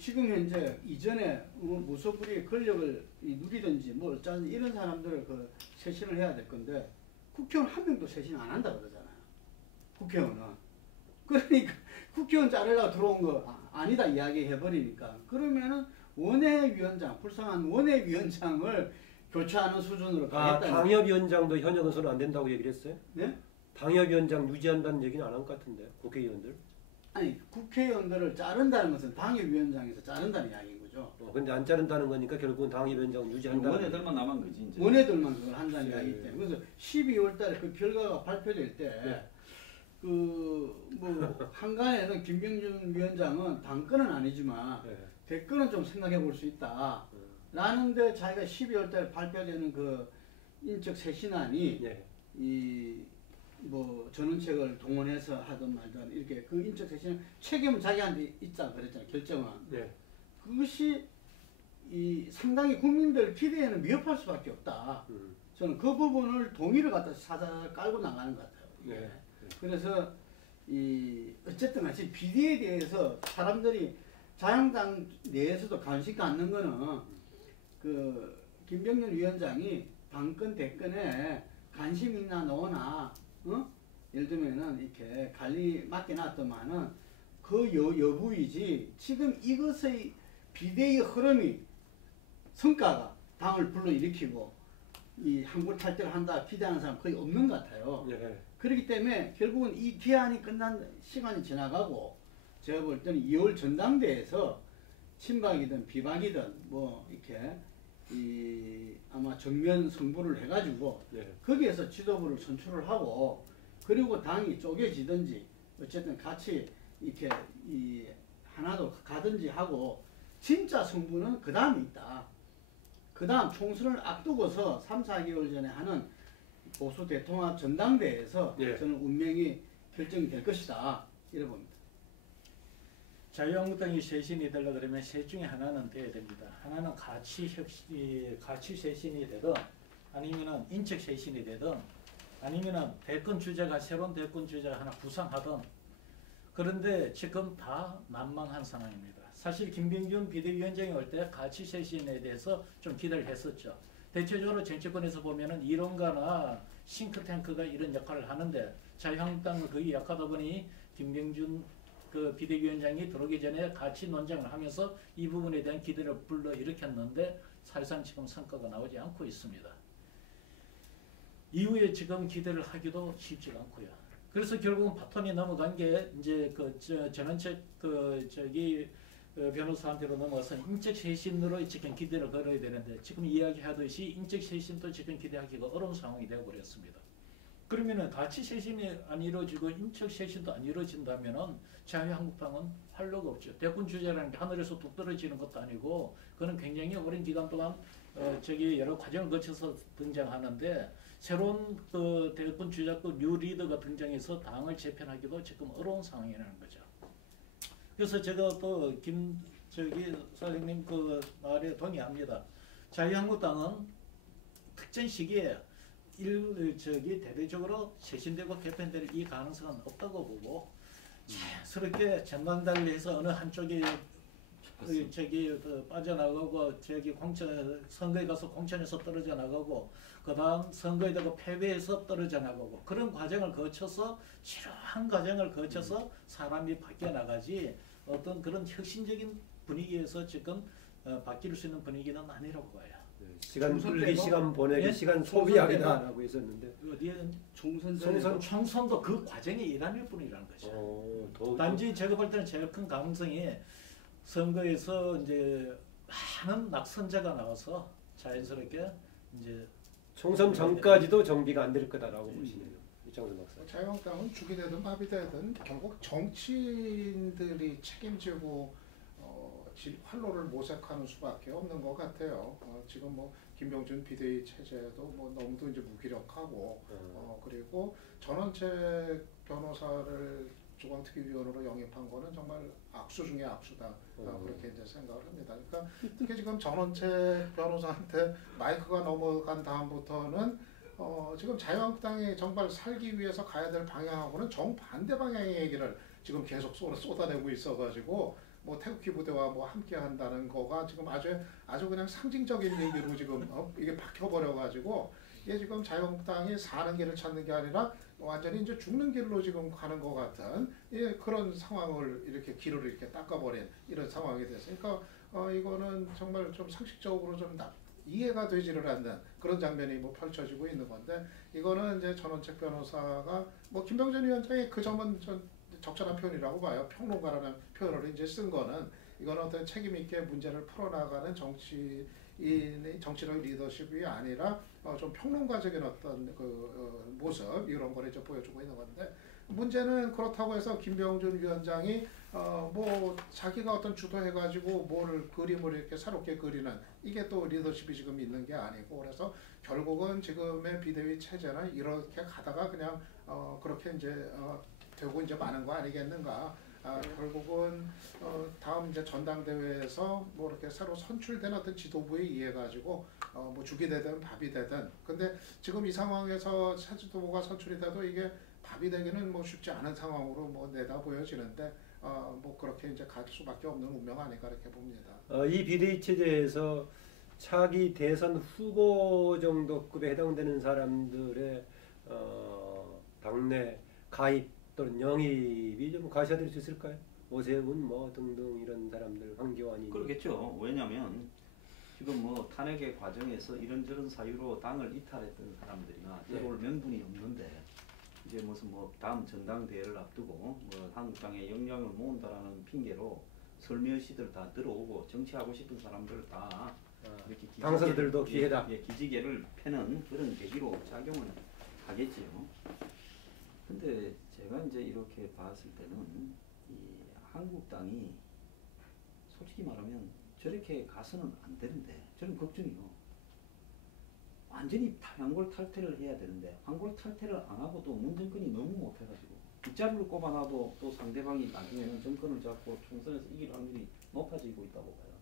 지금 현재 이전에 무소불위의 권력을 누리든지 뭐 어쩌든지 이런 사람들을 그 쇄신을 해야 될 건데 국회의원 한 명도 쇄신 안 한다 그러잖아요. 국회의원은. 그러니까 국회의원 자르려고 들어온 거 아니다 이야기 해버리니까 그러면은 원외위원장, 불쌍한 원외위원장을 교체하는 수준으로 가겠다는. 당협위원장도 현역은서는 안 된다고 얘기를 했어요? 네? 당협위원장 유지한다는 얘기는 안 한 것 같은데 국회의원들. 아니 국회의원들을 자른다는 것은 당협위원장에서 자른다는 이야기인 거죠. 근데 안 자른다는 거니까 결국은 당협위원장 유지한다는. 원애들만 남은 거지 이제. 원외들만 그걸 한다는 네. 이야기이기 때문에 그래서 12월달에 그 결과가 발표될 때 네. 그 뭐 한간에는 김병준 위원장은 당권은 아니지만 네. 대권은 좀 생각해 볼 수 있다. 라는데 자기가 12월달에 발표되는 그 인적 쇄신안이 네. 이 뭐 전원책을 동원해서 하든 말든 이렇게 그 인적 쇄신 책임은 자기한테 있자 그랬잖아요. 결정은. 네. 그것이 이 상당히 국민들 기대에는 미흡할 수밖에 없다. 저는 그 부분을 동의를 갖다 사자 깔고 나가는 것 같아요. 이게. 네. 그래서 이 어쨌든 같이 비리에 대해서 사람들이 자유한국당 내에서도 관심 갖는 거는 그 김병준 위원장이 당권 대권에 관심 있나 노나 예를 들면은 이렇게 관리 맡겨놨더만은 그 여부이지 지금 이것의 비대의 흐름이 성과가 당을 불러일으키고 이 한국 탈퇴를 한다 기대하는 사람 거의 없는 것 같아요. 네. 그렇기 때문에 결국은 이 기한이 끝난 시간이 지나가고 제가 볼 때는 2월 전당대회에서 친박이든 비박이든 뭐 이렇게 이 아마 정면 승부를 해가지고 네. 거기에서 지도부를 선출을 하고 그리고 당이 쪼개지든지 어쨌든 같이 이렇게 이 하나도 가든지 하고 진짜 승부는 그 다음에 있다. 그 다음 총선을 앞두고서 3, 4개월 전에 하는 보수 대통합 전당대회에서 예. 저는 운명이 결정이 될 것이다. 이래 봅니다. 자유한국당이 쇄신이 되려 그러면 셋 중에 하나는 돼야 됩니다. 하나는 가치 쇄신이 되든 아니면은 인적 쇄신이 되든 아니면은 대권 주자가 새로운 대권 주자가 하나 구상하든 그런데 지금 다 난망한 상황입니다. 사실 김병준 비대위원장이 올 때 가치 쇄신에 대해서 좀 기대를 했었죠. 대체적으로 정치권에서 보면은 이론가나 싱크탱크가 이런 역할을 하는데 자유한국당은 거의 약하다 보니 김병준 그 비대위원장이 들어오기 전에 같이 논쟁을 하면서 이 부분에 대한 기대를 불러일으켰는데 사실상 지금 성과가 나오지 않고 있습니다. 이후에 지금 기대를 하기도 쉽지가 않고요. 그래서 결국은 바톤이 넘어간 게 이제 그 전원책 변호사한테로 넘어서 인적 쇄신으로 지금 기대를 걸어야 되는데 지금 이야기하듯이 인적 쇄신도 지금 기대하기가 어려운 상황이 되어버렸습니다. 그러면은 가치 쇄신이 안 이루어지고 인적 쇄신도 안 이루어진다면은 자유한국당은 활로가 없죠. 대권 주자라는 게 하늘에서 뚝 떨어지는 것도 아니고 그는 굉장히 오랜 기간 동안 여러 과정을 거쳐서 등장하는데 새로운 그 대권 주자급 뉴 리더가 등장해서 당을 재편하기도 지금 어려운 상황이라는 거죠. 그래서 제가 그 저기 사장님 그 말에 동의합니다. 자유한국당은 특정 시기에 대대적으로 쇄신되고 개편될 이 가능성은 없다고 보고 자연스럽게 전망달리해서 어느 한쪽이 빠져나가고 공천 선거에 가서 공천에서 떨어져 나가고 그다음 선거에 대고 패배해서 떨어져 나가고 그런 과정을 거쳐서 지루한 과정을 거쳐서 사람이 바뀌어 나가지 어떤 그런 혁신적인 분위기에서 지금 바뀔 수 있는 분위기는 아니라고 봐요. 시간 총선 끌기, 때도? 시간 보내기, 예? 시간 총선 소비약이다라고 했었는데 어디에 총선 전에도 총선도 그 과정의 일환일 뿐이라는 거죠. 단지 제가 볼 때는 제일 큰 가능성이 선거에서 이제 많은 낙선자가 나와서 자연스럽게 이제 총선 전까지도 정비가 안 될 거다라고 보시네요. 이창섭 박사. 자유한국당은 죽이 되든 밥이 되든 결국 정치인들이 책임지고 활로를 모색하는 수밖에 없는 것 같아요. 지금 뭐 김병준 비대위 체제도 뭐 너무도 이제 무기력하고 그리고 전원책 변호사를 중앙특위위원으로 영입한 거는 정말 악수 중에 악수다. 그렇게 이제 생각을 합니다. 그러니까 특히 지금 전원책 변호사한테 마이크가 넘어간 다음부터는 지금 자유한국당이 정말 살기 위해서 가야 될 방향하고는 정반대 방향의 얘기를 지금 계속 쏟아내고 있어가지고 뭐 태극기 부대와 뭐 함께 한다는 거가 지금 아주 그냥 상징적인 얘기로 지금 이게 박혀버려가지고 이게 지금 자유한국당이 사는 길을 찾는 게 아니라 완전히 이제 죽는 길로 지금 가는 것 같은 그런 상황을 이렇게 길을 이렇게 닦아버린 이런 상황이 됐으니까 이거는 정말 좀 상식적으로 좀 이해가 되지를 않는 그런 장면이 뭐 펼쳐지고 있는 건데 이거는 이제 전원책 변호사가 뭐 김병준 위원장이 그 점은 전 적절한 표현이라고 봐요. 평론가라는 표현을 이제 쓴 거는 이거는 어떤 책임 있게 문제를 풀어나가는 정치인의 정치적 리더십이 아니라 좀 평론가적인 어떤 모습 이런 걸 이제 보여주고 있는 건데 문제는 그렇다고 해서 김병준 위원장이 뭐 자기가 어떤 주도해가지고 뭐를 그림을 이렇게 새롭게 그리는 이게 또 리더십이 지금 있는 게 아니고 그래서 결국은 지금의 비대위 체제는 이렇게 가다가 그냥 그렇게 이제 되고 이제 많은 거 아니겠는가. 결국은 다음 이제 전당대회에서 뭐 이렇게 새로 선출된 어떤 지도부에 의해 가지고 뭐 죽이 되든 밥이 되든 근데 지금 이 상황에서 새 지도부가 선출이 돼도 이게 밥이 되기는 뭐 쉽지 않은 상황으로 뭐 내다 보여지는데 뭐 그렇게 이제 갈 수밖에 없는 운명 아닐까 이렇게 봅니다. 이 비대위 체제에서 차기 대선 후보 정도급에 해당되는 사람들의 당내 가입 또는 영입이 좀 가셔야 수 있을까요? 오세훈 뭐 등등 이런 사람들 황교안이 그렇겠죠. 왜냐하면 지금 뭐 탄핵의 과정에서 이런저런 사유로 당을 이탈했던 사람들이나 들어올 명분이 없는데 이제 무슨 뭐 다음 전당대회를 앞두고 뭐 한국당에 영향을 모은다라는 핑계로 설매시들 다 들어오고 정치하고 싶은 사람들 다 이렇게 당선들도 기회다. 기지개를 펴는 그런 계기로 작용을 하겠지요. 근데 제가 이제 이렇게 봤을 때는 이 한국당이 솔직히 말하면 저렇게 가서는 안 되는데 저는 걱정이요. 완전히 황골 탈퇴를 해야 되는데 황골 탈퇴를 안 하고도 문 정권이 너무 못해가지고 빗자루를 꼽아놔도 또 상대방이 나중에는 정권을 잡고 총선에서 이길 확률이 높아지고 있다고 봐요.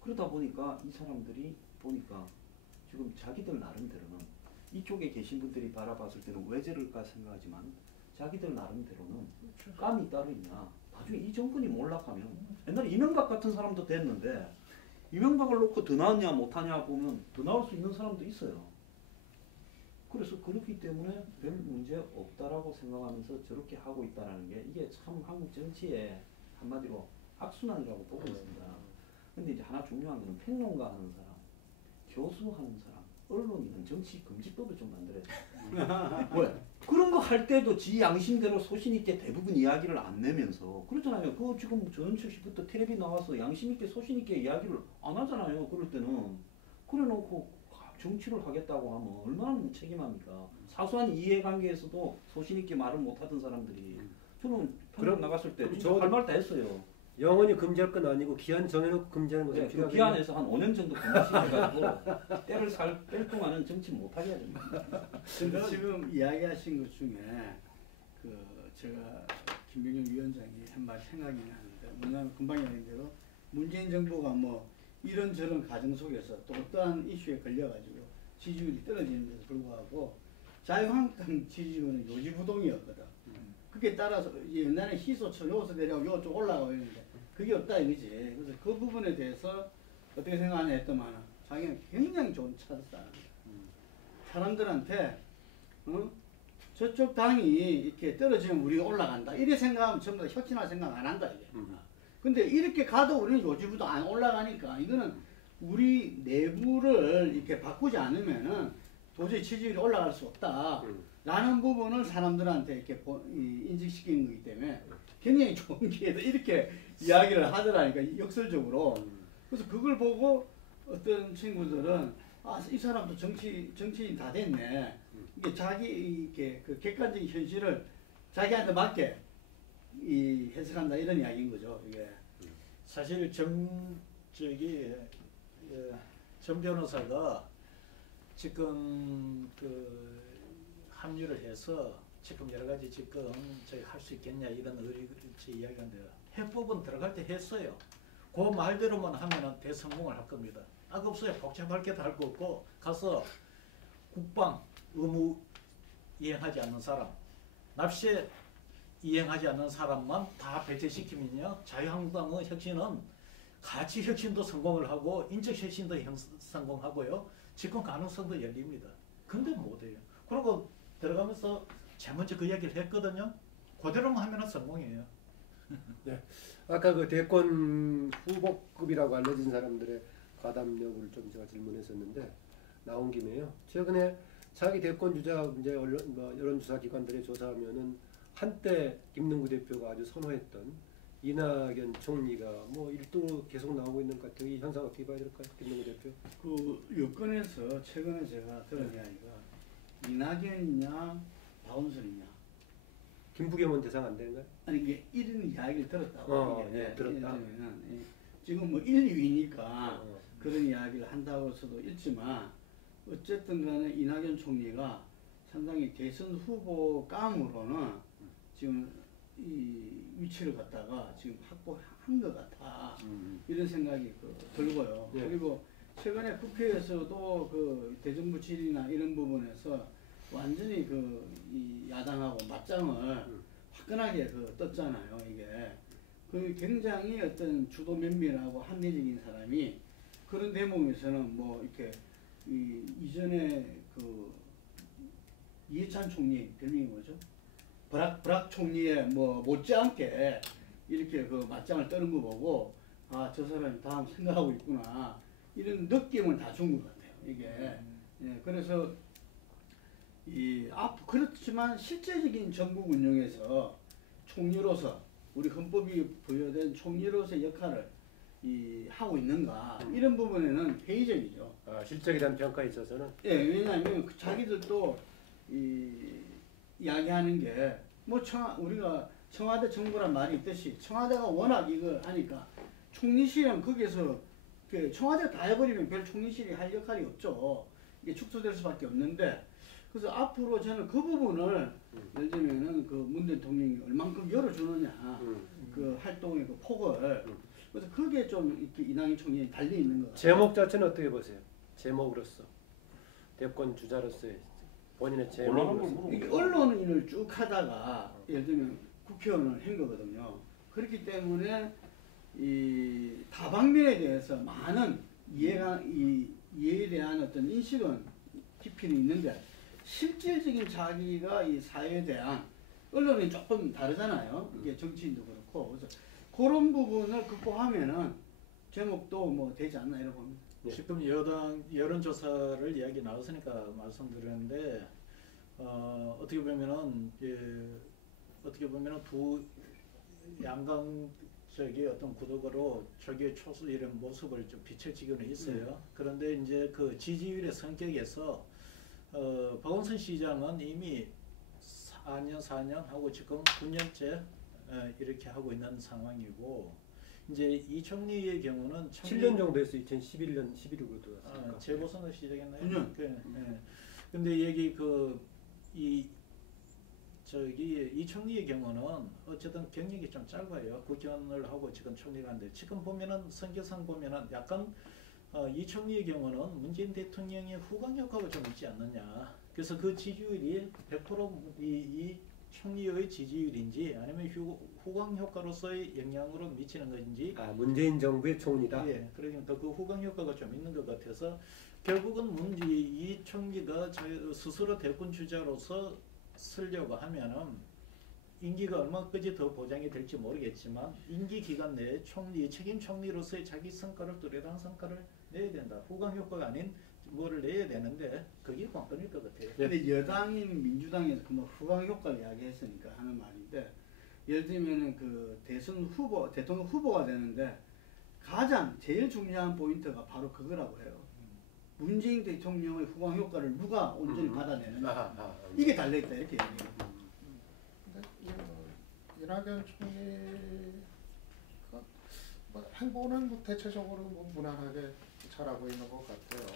그러다 보니까 이 사람들이 보니까 지금 자기들 나름대로는 이쪽에 계신 분들이 바라봤을 때는 왜 저럴까 생각하지만 자기들 나름대로는 감이 따로 있냐. 나중에 이 정권이 몰락하면 옛날에 이명박 같은 사람도 됐는데 이명박을 놓고 더 나았냐 못하냐 보면 더 나올 수 있는 사람도 있어요. 그래서 그렇기 때문에 별 문제 없다라고 생각하면서 저렇게 하고 있다는 게 이게 참 한국 정치의 한마디로 악순환이라고 보고 있습니다. 근데 이제 하나 중요한 거는 평론가 하는 사람, 교수 하는 사람, 언론인은 정치 금지법을 좀 만들어야 돼. 왜? 그런 거 할 때도 지 양심대로 소신 있게 대부분 이야기를 안 내면서 그렇잖아요. 그 지금 전원책 씨부터 텔레비 나와서 양심 있게 소신 있게 이야기를 안 하잖아요. 그럴 때는 그래놓고 정치를 하겠다고 하면 얼마나 책임합니까? 사소한 이해관계에서도 소신 있게 말을 못하던 사람들이 저는 평론 나갔을 때 할 말 다 했어요. 영원히 금지할 건 아니고 기한 정해놓고 금지하는 것은 네, 그 필요하겠네요. 기한에서 한 5년 정도 근무시켜가지고 때를 뺄 동안은 정치 못하게 해야 됩니다. 근데 지금 이야기하신 것 중에 그 제가 김병준 위원장이 한 말 생각이 나는데 뭐냐면 금방 이야기한 대로 문재인 정부가 뭐 이런저런 과정 속에서 또 어떠한 이슈에 걸려가지고 지지율이 떨어지는 데도 불구하고 자유한국당 지지율은 요지부동이었거든. 그게 따라서 옛날에 희소처럼 여기서 내려가고 요쪽 올라가고 있는데 그게 없다 이거지. 그래서 그 부분에 대해서 어떻게 생각하냐 했더만 자기는 굉장히 좋은 찬스다. 사람들한테 저쪽 당이 이렇게 떨어지면 우리가 올라간다. 이래 생각하면 전부 다 혁신할 생각 안 한다 이게. 근데 이렇게 가도 우리는 요지부도 안 올라가니까 이거는 우리 내부를 이렇게 바꾸지 않으면은 도저히 지지율이 올라갈 수 없다. 라는 부분을 사람들한테 이렇게 인식시키는 거기 때문에 굉장히 좋은 기회다. 이렇게 이야기를 하더라니까 역설적으로. 그래서 그걸 보고 어떤 친구들은 이 사람도 정치인 다 됐네. 이게 자기 이렇게 그 객관적인 현실을 자기한테 맞게 해석한다 이런 이야기인 거죠. 이게 사실 정 변호사가 지금 그 합류를 해서 지금 여러 가지 지금 저희 할 수 있겠냐 이런 이야기하는데 해법은 들어갈 때 했어요. 그 말대로만 하면은 대성공을 할 겁니다. 없어요. 복잡할 게 다 할 거 없고 가서 국방 의무 이행하지 않는 사람, 납세 이행하지 않는 사람만 다 배제시키면요. 자유한국당의 혁신은 가치 혁신도 성공을 하고 인적 혁신도 성공하고요. 집권 가능성도 열립니다. 근데 못해요. 그리고 들어가면서 제가 먼저 그 이야기를 했거든요. 그대로만 하면 성공이에요. 네. 아까 그 대권 후보급이라고 알려진 사람들의 가담력을 좀 제가 질문했었는데 나온 김에요. 최근에 자기 대권 주자 이제 여론조사 기관들의 조사하면은 한때 김능구 대표가 아주 선호했던 이낙연 총리가 뭐 1등으로 계속 나오고 있는 것 같아요. 이 현상 어떻게 봐야 될까요, 김능구 대표? 그 여권에서 최근에 제가 들은 이야기가 이낙연이냐 박원순이냐. 김부겸은 대상 안 되는가요? 아니 이게 이런 이야기를 들었다고. 네, 들었다. 지금 뭐 1, 2위니까 그런 이야기를 한다고 해서도 있지만 어쨌든 간에 이낙연 총리가 상당히 대선 후보 깡으로는 지금 이 위치를 갖다가 지금 확보한 것 같아. 이런 생각이 들고요. 네. 그리고 최근에 국회에서도 그 대정부 질의나 이런 부분에서 완전히 이 야당하고 맞짱을 화끈하게 떴잖아요. 이게 그 굉장히 어떤 주도 면밀하고 합리적인 사람이 그런 대목에서는 뭐 이렇게 이전에 그 이해찬 총리 별명이 뭐죠? 브락 총리의 뭐 못지않게 이렇게 그 맞짱을 뜨는 거 보고 저 사람이 다음 생각하고 있구나 이런 느낌을 다 준 것 같아요. 이게 예, 그래서 그렇지만 실제적인 정국 운영에서 총리로서 우리 헌법이 부여된 총리로서의 역할을 하고 있는가 이런 부분에는 회의적이죠. 실적에 대한 평가에 있어서는 예, 왜냐하면 자기들도 이야기하는 게 뭐 우리가 청와대 정부란 말이 있듯이 청와대가 워낙 이걸 하니까 총리실은 거기에서 청와대가 다 해버리면 별 총리실이 할 역할이 없죠. 이게 축소될 수밖에 없는데 그래서 앞으로 저는 그 부분을 예를 들면은 그 문 대통령이 얼만큼 열어주느냐 그 활동의 그 폭을 그래서 그게 좀 이렇게 이낙연 총리에 달려 있는 것 같아요. 제목 자체는 어떻게 보세요? 제목으로서 대권 주자로서의 본인의 제목으로서 이게 언론인을 쭉 하다가 예를 들면 국회의원을 한 거거든요. 그렇기 때문에 이 다방면에 대해서 많은 이해에 대한 어떤 인식은 깊이는 있는데 실질적인 자기가 이 사회에 대한 언론이 조금 다르잖아요. 이게 정치인도 그렇고 그래서 그런 부분을 극복하면은 제목도 뭐 되지 않나 이런 봅니다. 네. 지금 여론조사를 이야기 나왔으니까 말씀드렸는데 어떻게 보면은 두 양강적인 어떤 구도로 조기의 초수 이런 모습을 좀 비춰지고는 있어요. 그런데 이제 그 지지율의 성격에서 박원순 시장은 이미 4년 하고 지금 9년째 이렇게 하고 있는 상황이고 이제 이총리의 경우는 7년 정도 했어요. 2011년 11월로 들어왔으니까. 재보선을 시작했나요? 9년. 근데 여기 이총리의 경우는 어쨌든 경력이 좀 짧아요. 국회의원을 하고 지금 총리가 한데 지금 보면은 선거상 보면은 약간 이총리의 경우는 문재인 대통령의 후광 효과가 좀 있지 않느냐. 그래서 그 지지율이 100% 이 총리의 지지율인지 아니면 후광 효과로서의 영향으로 미치는 것인지. 문재인 정부의 총리다. 예, 그러니까 그 후광 효과가 좀 있는 것 같아서 결국은 이 총리가 스스로 대권 주자로서 쓰려고 하면은 임기가 얼마까지 더 보장이 될지 모르겠지만 임기 기간 내에 책임 총리로서의 자기 성과를 뚜렷한 성과를 내야 된다. 후광 효과가 아닌 뭐를 내야 되는데 그게 관건일 것 같아요. 근데 여당인 민주당에서 그 뭐 후광 효과를 이야기했으니까 하는 말인데 예를 들면은 그 대통령 후보가 되는데 가장 제일 중요한 포인트가 바로 그거라고 해요. 문재인 대통령의 후광 효과를 누가 온전히 받아내느냐. 이게 달려있다 이렇게 얘기해요. 근데 이낙연 총리가 행보는 뭐 대체적으로 뭐 무난하게 잘하고 있는 것 같아요.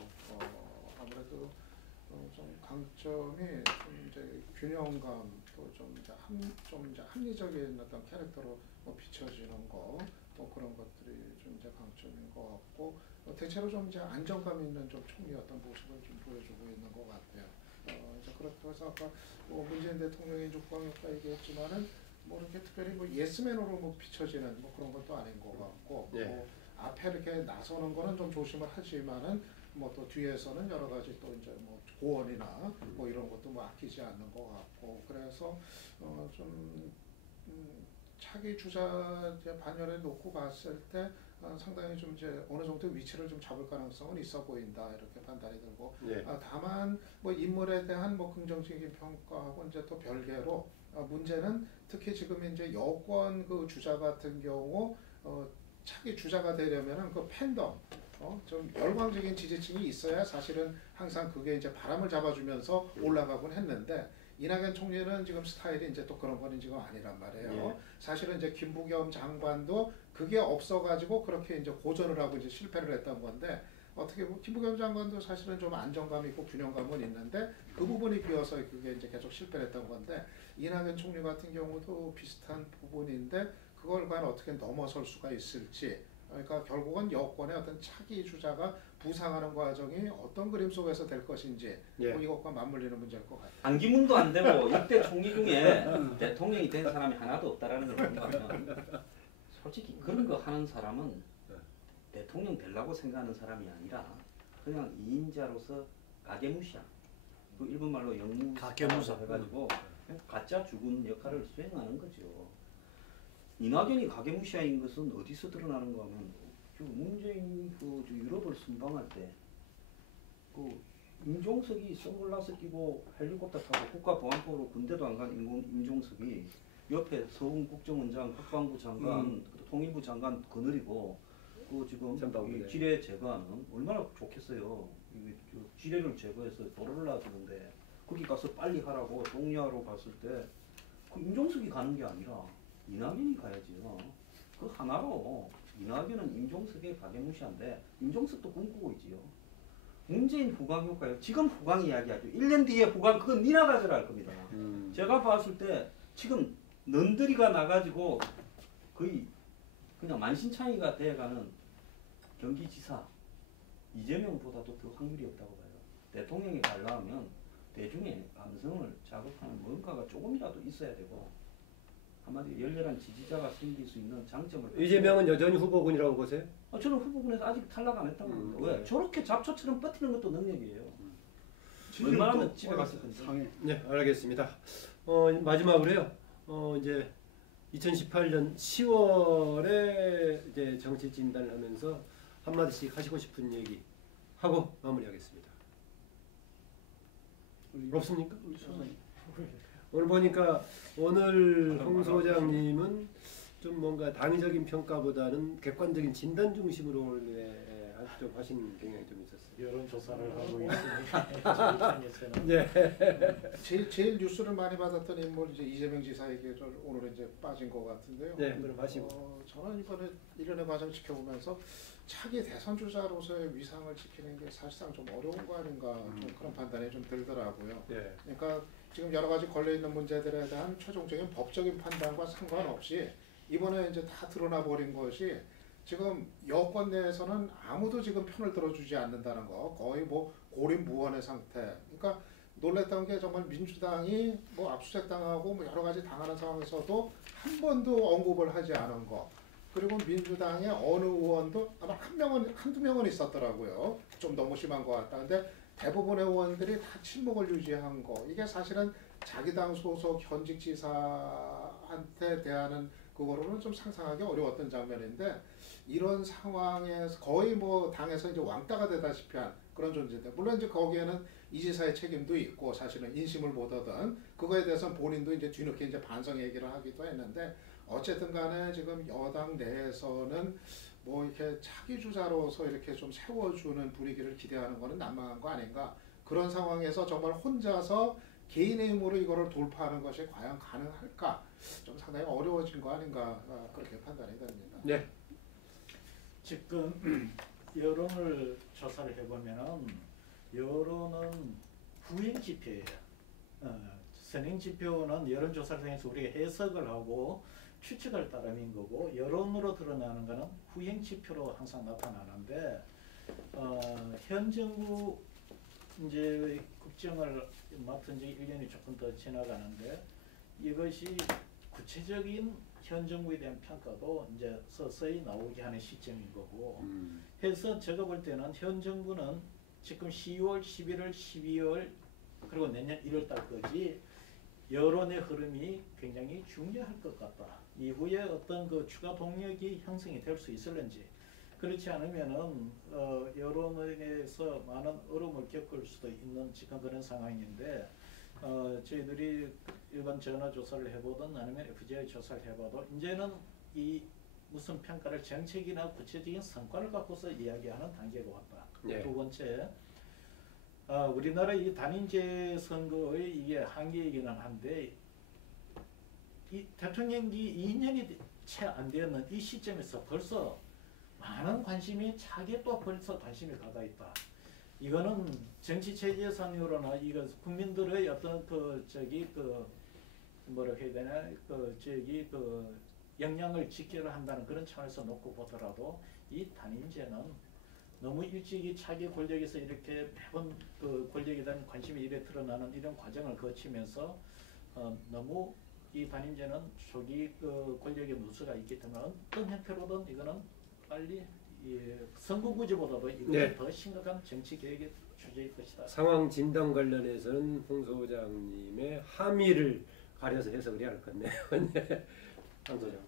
아무래도 좀 강점이 좀 이제 균형감 또 좀 이제 합리적인 어떤 캐릭터로 뭐 비춰지는 거 뭐 그런 것들이 좀 이제 강점인 것 같고 대체로 좀 이제 안정감 있는 좀 총리 어떤 모습을 좀 보여주고 있는 것 같아요. 이제 그렇다고 해서 아까 뭐 문재인 대통령이 후광 효과 얘기했지만은 뭐 이렇게 특별히 뭐 예스맨으로 뭐 비춰지는 뭐 그런 것도 아닌 것 같고 뭐 앞에 이렇게 나서는 거는 좀 조심을 하지만은 뭐 또 뒤에서는 여러 가지 또 이제 뭐 고언이나 뭐 이런 것도 뭐 아끼지 않는 것 같고 그래서 좀 차기 주자 반열에 놓고 봤을 때 상당히 좀 이제 어느 정도 위치를 좀 잡을 가능성은 있어 보인다 이렇게 판단이 들고 다만 뭐 인물에 대한 뭐 긍정적인 평가하고 이제 또 별개로 문제는 특히 지금 이제 여권 그 주자 같은 경우 차기 주자가 되려면은 그 팬덤 좀 열광적인 지지층이 있어야 사실은 항상 그게 이제 바람을 잡아주면서 올라가곤 했는데 이낙연 총리는 지금 스타일이 이제 또 그런 거는 지금 아니란 말이에요. 사실은 이제 김부겸 장관도 그게 없어가지고 그렇게 이제 고전을 하고 이제 실패를 했던 건데 어떻게 보면 김부겸 장관도 사실은 좀 안정감 있고 균형감은 있는데 그 부분이 비어서 그게 이제 계속 실패를 했던 건데 이낙연 총리 같은 경우도 비슷한 부분인데 그걸 과연 어떻게 넘어설 수가 있을지 그러니까 결국은 여권의 어떤 차기 주자가 부상하는 과정이 어떤 그림 속에서 될 것인지 뭐 이것과 맞물리는 문제일 것 같아요. 반기문도 안 되고 역대 총리 중에 대통령이 된 사람이 하나도 없다라는 걸 본다면 솔직히 그런 거 하는 사람은 대통령 되려고 생각하는 사람이 아니라 그냥 이인자로서 가계무시야. 그 일본 말로 영무사 해가지고 가짜 죽은 역할을 수행하는 거죠. 이낙연이 가계무시아인 것은 어디서 드러나는가 하면 문재인 그 유럽을 순방할 때 그 임종석이 선글라스 끼고 헬리콥터 타고 국가보안법으로 군대도 안 간 임종석이 옆에 서훈 국정원장, 국방부 장관, 통일부 장관 거느리고 그 지금 이 지뢰 제거하는 얼마나 좋겠어요. 지뢰를 제거해서 도로를 놔주는데 거기 가서 빨리 하라고 동료하러 갔을 때 그 임종석이 가는 게 아니라 이낙연이 가야지요. 그 하나로 이낙연은 임종석의 가계무시한데 임종석도 꿈꾸고 있지요. 문재인 후광 효과요. 지금 후광 이야기하죠. 1년 뒤에 후광 그건 니나 가져라 할 겁니다. 제가 봤을 때 지금 넌더리가 나가지고 거의 그냥 만신창이가 돼가는 경기지사 이재명보다도 더 확률이 없다고 봐요. 대통령이 가려면 대중의 감성을 자극하는 뭔가가 조금이라도 있어야 되고 한마디로 열렬한 지지자가 생길 수 있는 장점을 이재명은 여전히 후보군이라고 보세요? 저는 후보군에서 아직 탈락 안 했다고 봅니다. 왜? 저렇게 잡초처럼 버티는 것도 능력이에요. 얼마나 집에 갔을 건지. 네, 알겠습니다. 마지막으로요. 이제 2018년 10월에 이제 정치 진단을 하면서 한마디씩 하시고 싶은 얘기 하고 마무리하겠습니다. 없습니까? 오늘 보니까 오늘 홍 소장님은 좀 뭔가 당위적인 평가보다는 객관적인 진단 중심으로 아주 좀 하신 경향이 좀 있었어요. 여론조사를 하고 있으니까 저희 입장에서는 네. 제일 뉴스를 많이 받았던 인물 이제 이재명 지사 얘기에 오늘 이제 빠진 것 같은데요. 네, 그럼 하시고. 저는 이번에 일련의 과정 지켜보면서 차기 대선 주자로서의 위상을 지키는 게 사실상 좀 어려운 거 아닌가 좀 그런 판단이 좀 들더라고요. 네. 그러니까 지금 여러 가지 걸려 있는 문제들에 대한 최종적인 법적인 판단과 상관없이 이번에 이제 다 드러나 버린 것이 지금 여권 내에서는 아무도 지금 편을 들어주지 않는다는 거, 거의 뭐 고립무원의 상태. 그러니까 놀랬던 게 정말 민주당이 뭐 압수수색 당하고 뭐 여러 가지 당하는 상황에서도 한 번도 언급을 하지 않은 거. 그리고 민주당의 어느 의원도 아마 한두 명은 있었더라고요. 좀 너무 심한 것 같다. 근데 대부분의 의원들이 다 침묵을 유지한 거. 이게 사실은 자기 당 소속 현직 지사한테 대하는 그거로는 좀 상상하기 어려웠던 장면인데 이런 상황에서 거의 뭐 당에서 이제 왕따가 되다시피 한 그런 존재인데 물론 이제 거기에는 이 지사의 책임도 있고 사실은 인심을 못 얻은 그거에 대해서는 본인도 이제 뒤늦게 이제 반성 얘기를 하기도 했는데 어쨌든 간에 지금 여당 내에서는 뭐 이렇게 차기 주자로서 이렇게 좀 세워주는 분위기를 기대하는 거는 난망한 거 아닌가 그런 상황에서 정말 혼자서 개인의 힘으로 이거를 돌파하는 것이 과연 가능할까 좀 상당히 어려워진 거 아닌가 그렇게 판단이 됩니다. 네. 지금 여론을 조사를 해보면은 여론은 후행 지표예요. 선행 지표는 여론조사를 통해서 우리가 해석을 하고 추측할 따름인 거고 여론으로 드러나는 것은 후행 지표로 항상 나타나는데 현 정부 이제 국정을 맡은 지 1년이 조금 더 지나가는데 이것이 구체적인 현 정부에 대한 평가도 이제 서서히 나오게 하는 시점인 거고 해서 제가 볼 때는 현 정부는 지금 10월, 11월, 12월 그리고 내년 1월 달까지 여론의 흐름이 굉장히 중요할 것 같다. 이후에 어떤 그 추가 동력이 형성이 될 수 있을는지 그렇지 않으면은 여론에서 많은 어려움을 겪을 수도 있는 지금 그런 상황인데 저희들이 일반 전화조사를 해보든 아니면 FGI 조사를 해봐도 이제는 이 무슨 평가를 정책이나 구체적인 성과를 갖고서 이야기하는 단계가 왔다. 네. 두 번째, 우리나라 이 단임제 선거의 이게 한계이기는 한데 이 대통령기 2년이 채 안 되었는 이 시점에서 벌써 많은 관심이 차기에 또 벌써 관심이 가다 있다. 이거는 정치 체제상으로나 이거 국민들의 어떤 그 뭐라 해야 되나 역량을 지켜야 한다는 그런 차원에서 놓고 보더라도 이 단임제는 너무 일찍이 차기 권력에서 이렇게 매번 그 권력에 대한 관심이 이래 드러나는 이런 과정을 거치면서 너무 이 단임제는 초기 그 권력의 누수가 있기 때문에 어떤 형태로든 이거는 빨리 선거구제보다도 이거는 네. 더 심각한 정치 개혁의 주제일 것이다. 상황 진단 관련해서는 홍 소장님의 함의를 가려서 해석을 해야 할 것 같네요. 네. 황 소장.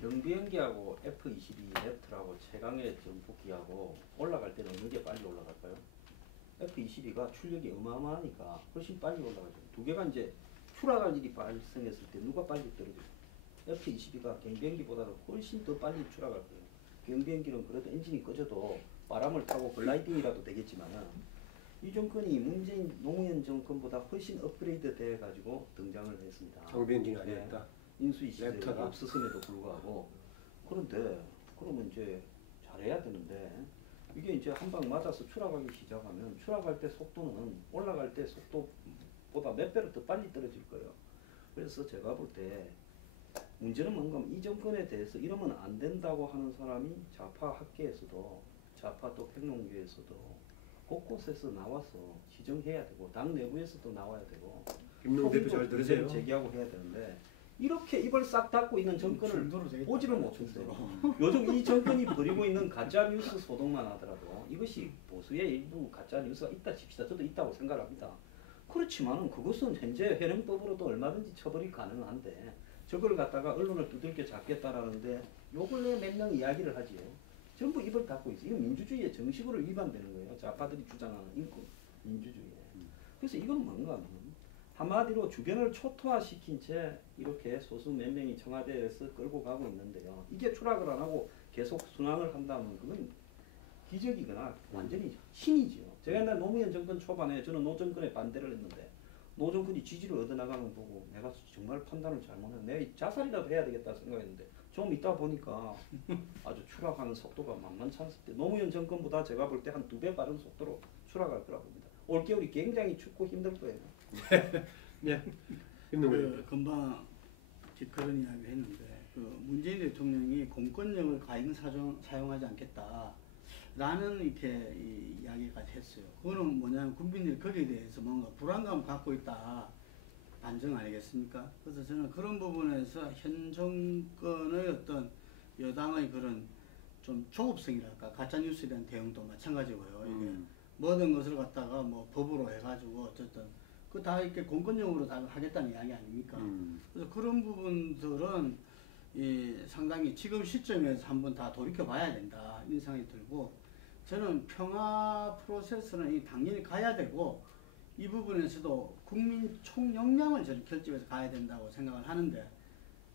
경비행기하고 F-22 랩터하고 최강의 전폭기하고 올라갈 때는 어느 게 빨리 올라갈까요? F-22가 출력이 어마어마하니까 훨씬 빨리 올라가죠. 두 개가 이제 추락할 일이 발생했을 때 누가 빨리 떨어져요? F-22가 경비행기보다는 훨씬 더 빨리 추락할 거예요. 경비행기는 그래도 엔진이 꺼져도 바람을 타고 글라이딩이라도 되겠지만 이 정권이 문재인 노무현 정권보다 훨씬 업그레이드 돼 가지고 등장을 했습니다. 경비행기는 아니었다. 인수위 시절이 랩터가? 없었음에도 불구하고 그런데 그러면 이제 잘해야 되는데 이게 이제 한 방 맞아서 추락하기 시작하면 추락할 때 속도는 올라갈 때 속도보다 몇 배로 더 빨리 떨어질 거예요. 그래서 제가 볼 때 문제는 뭔가 이 정권에 대해서 이러면 안 된다고 하는 사람이 좌파 학계에서도 좌파 또 평론계에서도 곳곳에서 나와서 지정해야 되고 당 내부에서도 나와야 되고 김용 대표 잘 들으세요. 문제를 제기하고 해야 되는데 이렇게 입을 싹 닫고 있는 정권을 보지를 못했어요. 요즘 이 정권이 벌이고 있는 가짜 뉴스 소동만 하더라도 이것이 보수의 일부 가짜 뉴스가 있다 칩시다. 저도 있다고 생각합니다. 그렇지만 그것은 현재 현행법으로도 얼마든지 처벌이 가능한데 저걸 갖다가 언론을 두들겨 잡겠다라는데 요 근래 몇 명 이야기를 하지요. 전부 입을 닫고 있어요. 이건 민주주의의 정식으로 위반되는 거예요. 좌파들이 주장하는 인권 민주주의에. 그래서 이건 뭔가 하면 한마디로 주변을 초토화시킨 채 이렇게 소수 몇 명이 청와대에서 끌고 가고 있는데요. 이게 추락을 안 하고 계속 순항을 한다면 그건 기적이거나 완전히 신이죠. 제가 옛날 노무현 정권 초반에 저는 노 정권에 반대를 했는데 노 정권이 지지를 얻어나가는 거 보고 내가 정말 판단을 잘못했네. 내가 자살이라도 해야 되겠다 생각했는데 좀 있다 보니까 아주 추락하는 속도가 만만치 않습니다. 노무현 정권보다 제가 볼 때 한 2배 빠른 속도로 추락할 거라고 봅니다. 올겨울이 굉장히 춥고 힘들 거예요. 네. 김동관. 금방 그런 이야기 했는데 문재인 대통령이 공권력을 과잉 사용하지 않겠다라는 이렇게 이야기가 했어요. 그거는 뭐냐면 국민들이 거기에 대해서 뭔가 불안감을 갖고 있다 반증 아니겠습니까? 그래서 저는 그런 부분에서 현 정권의 어떤 여당의 그런 좀 조급성이랄까 가짜 뉴스에 대한 대응도 마찬가지고요. 이게 모든 것을 갖다가 뭐 법으로 해가지고 어쨌든 그 다 이렇게 공권력으로 다 하겠다는 이야기 아닙니까? 그래서 그런 부분들은 상당히 지금 시점에서 한번 다 돌이켜 봐야 된다 이런 생각이 들고 저는 평화 프로세스는 당연히 가야 되고 이 부분에서도 국민 총역량을 저는 결집해서 가야 된다고 생각을 하는데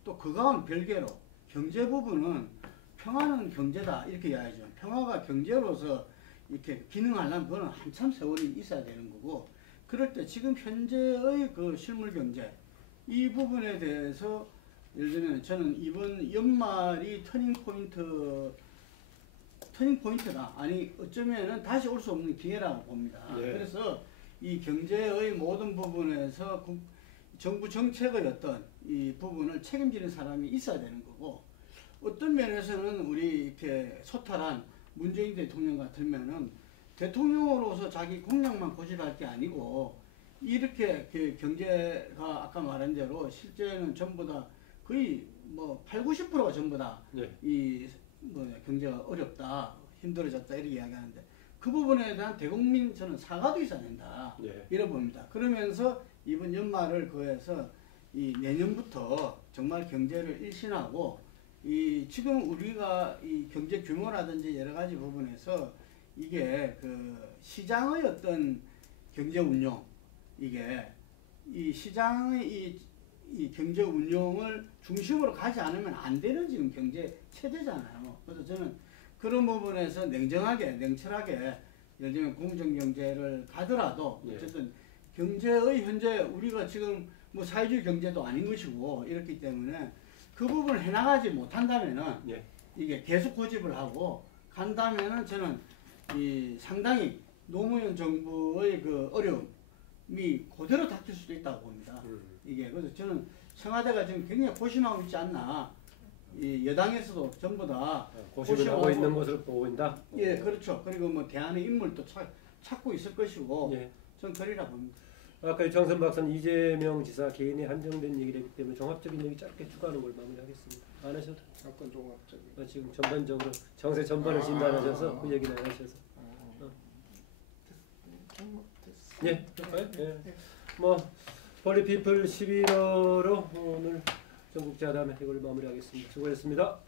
또 그거와는 별개로 경제 부분은 평화는 경제다 이렇게 이야기하죠. 평화가 경제로서 이렇게 기능하려면 그거는 한참 세월이 있어야 되는 거고 그럴 때 지금 현재의 그 실물 경제 이 부분에 대해서 예를 들면 저는 이번 연말이 터닝포인트다. 아니 어쩌면은 다시 올 수 없는 기회라고 봅니다. 네. 그래서 이 경제의 모든 부분에서 정부 정책의 어떤 이 부분을 책임지는 사람이 있어야 되는 거고 어떤 면에서는 우리 이렇게 소탈한 문재인 대통령 같으면은 대통령으로서 자기 공약만 고집할 게 아니고 이렇게 그 경제가 아까 말한 대로 실제는 전부 다 거의 뭐 80~90%가 전부 다 이 경제가 어렵다 힘들어졌다 이렇게 이야기하는데 그 부분에 대한 대국민 저는 사과도 있어야 된다 이래 봅니다. 그러면서 이번 연말을 거해서 이 내년부터 정말 경제를 일신하고 이 지금 우리가 이 경제 규모라든지 여러 가지 부분에서 이게 그 시장의 어떤 경제 운용 이게 이 시장의 이 경제 운용을 중심으로 가지 않으면 안 되는 지금 경제 체제잖아요. 그래서 저는 그런 부분에서 냉정하게 냉철하게 예를 들면 공정 경제를 가더라도 어쨌든 경제의 현재 우리가 지금 뭐 사회주의 경제도 아닌 것이고 이렇기 때문에 그 부분을 해나가지 못한다면은 이게 계속 고집을 하고 간다면은 저는 이 상당히 노무현 정부의 그 어려움이 그대로 닥칠 수도 있다고 봅니다. 이게 그래서 저는 청와대가 지금 굉장히 고심하고 있지 않나. 이 여당에서도 전부 다 고심을 하고 있는 것으로 보인다. 예, 그렇죠. 그리고 뭐 대안의 인물도 찾고 있을 것이고, 전 그리라 봅니다. 아까 정선 박사는 이재명 지사 개인이 한정된 얘기를 했기 때문에 종합적인 얘기 짧게 추가하는 걸 마무리하겠습니다. 안 하셔도. 어떤 종합적인? 지금 전반적으로 정세 전반을 진단하셔서 그 얘기는 안 하셔서. 예, 뭐 폴리피플 11호로 오늘 전국자담회 이걸 마무리하겠습니다. 수고했습니다.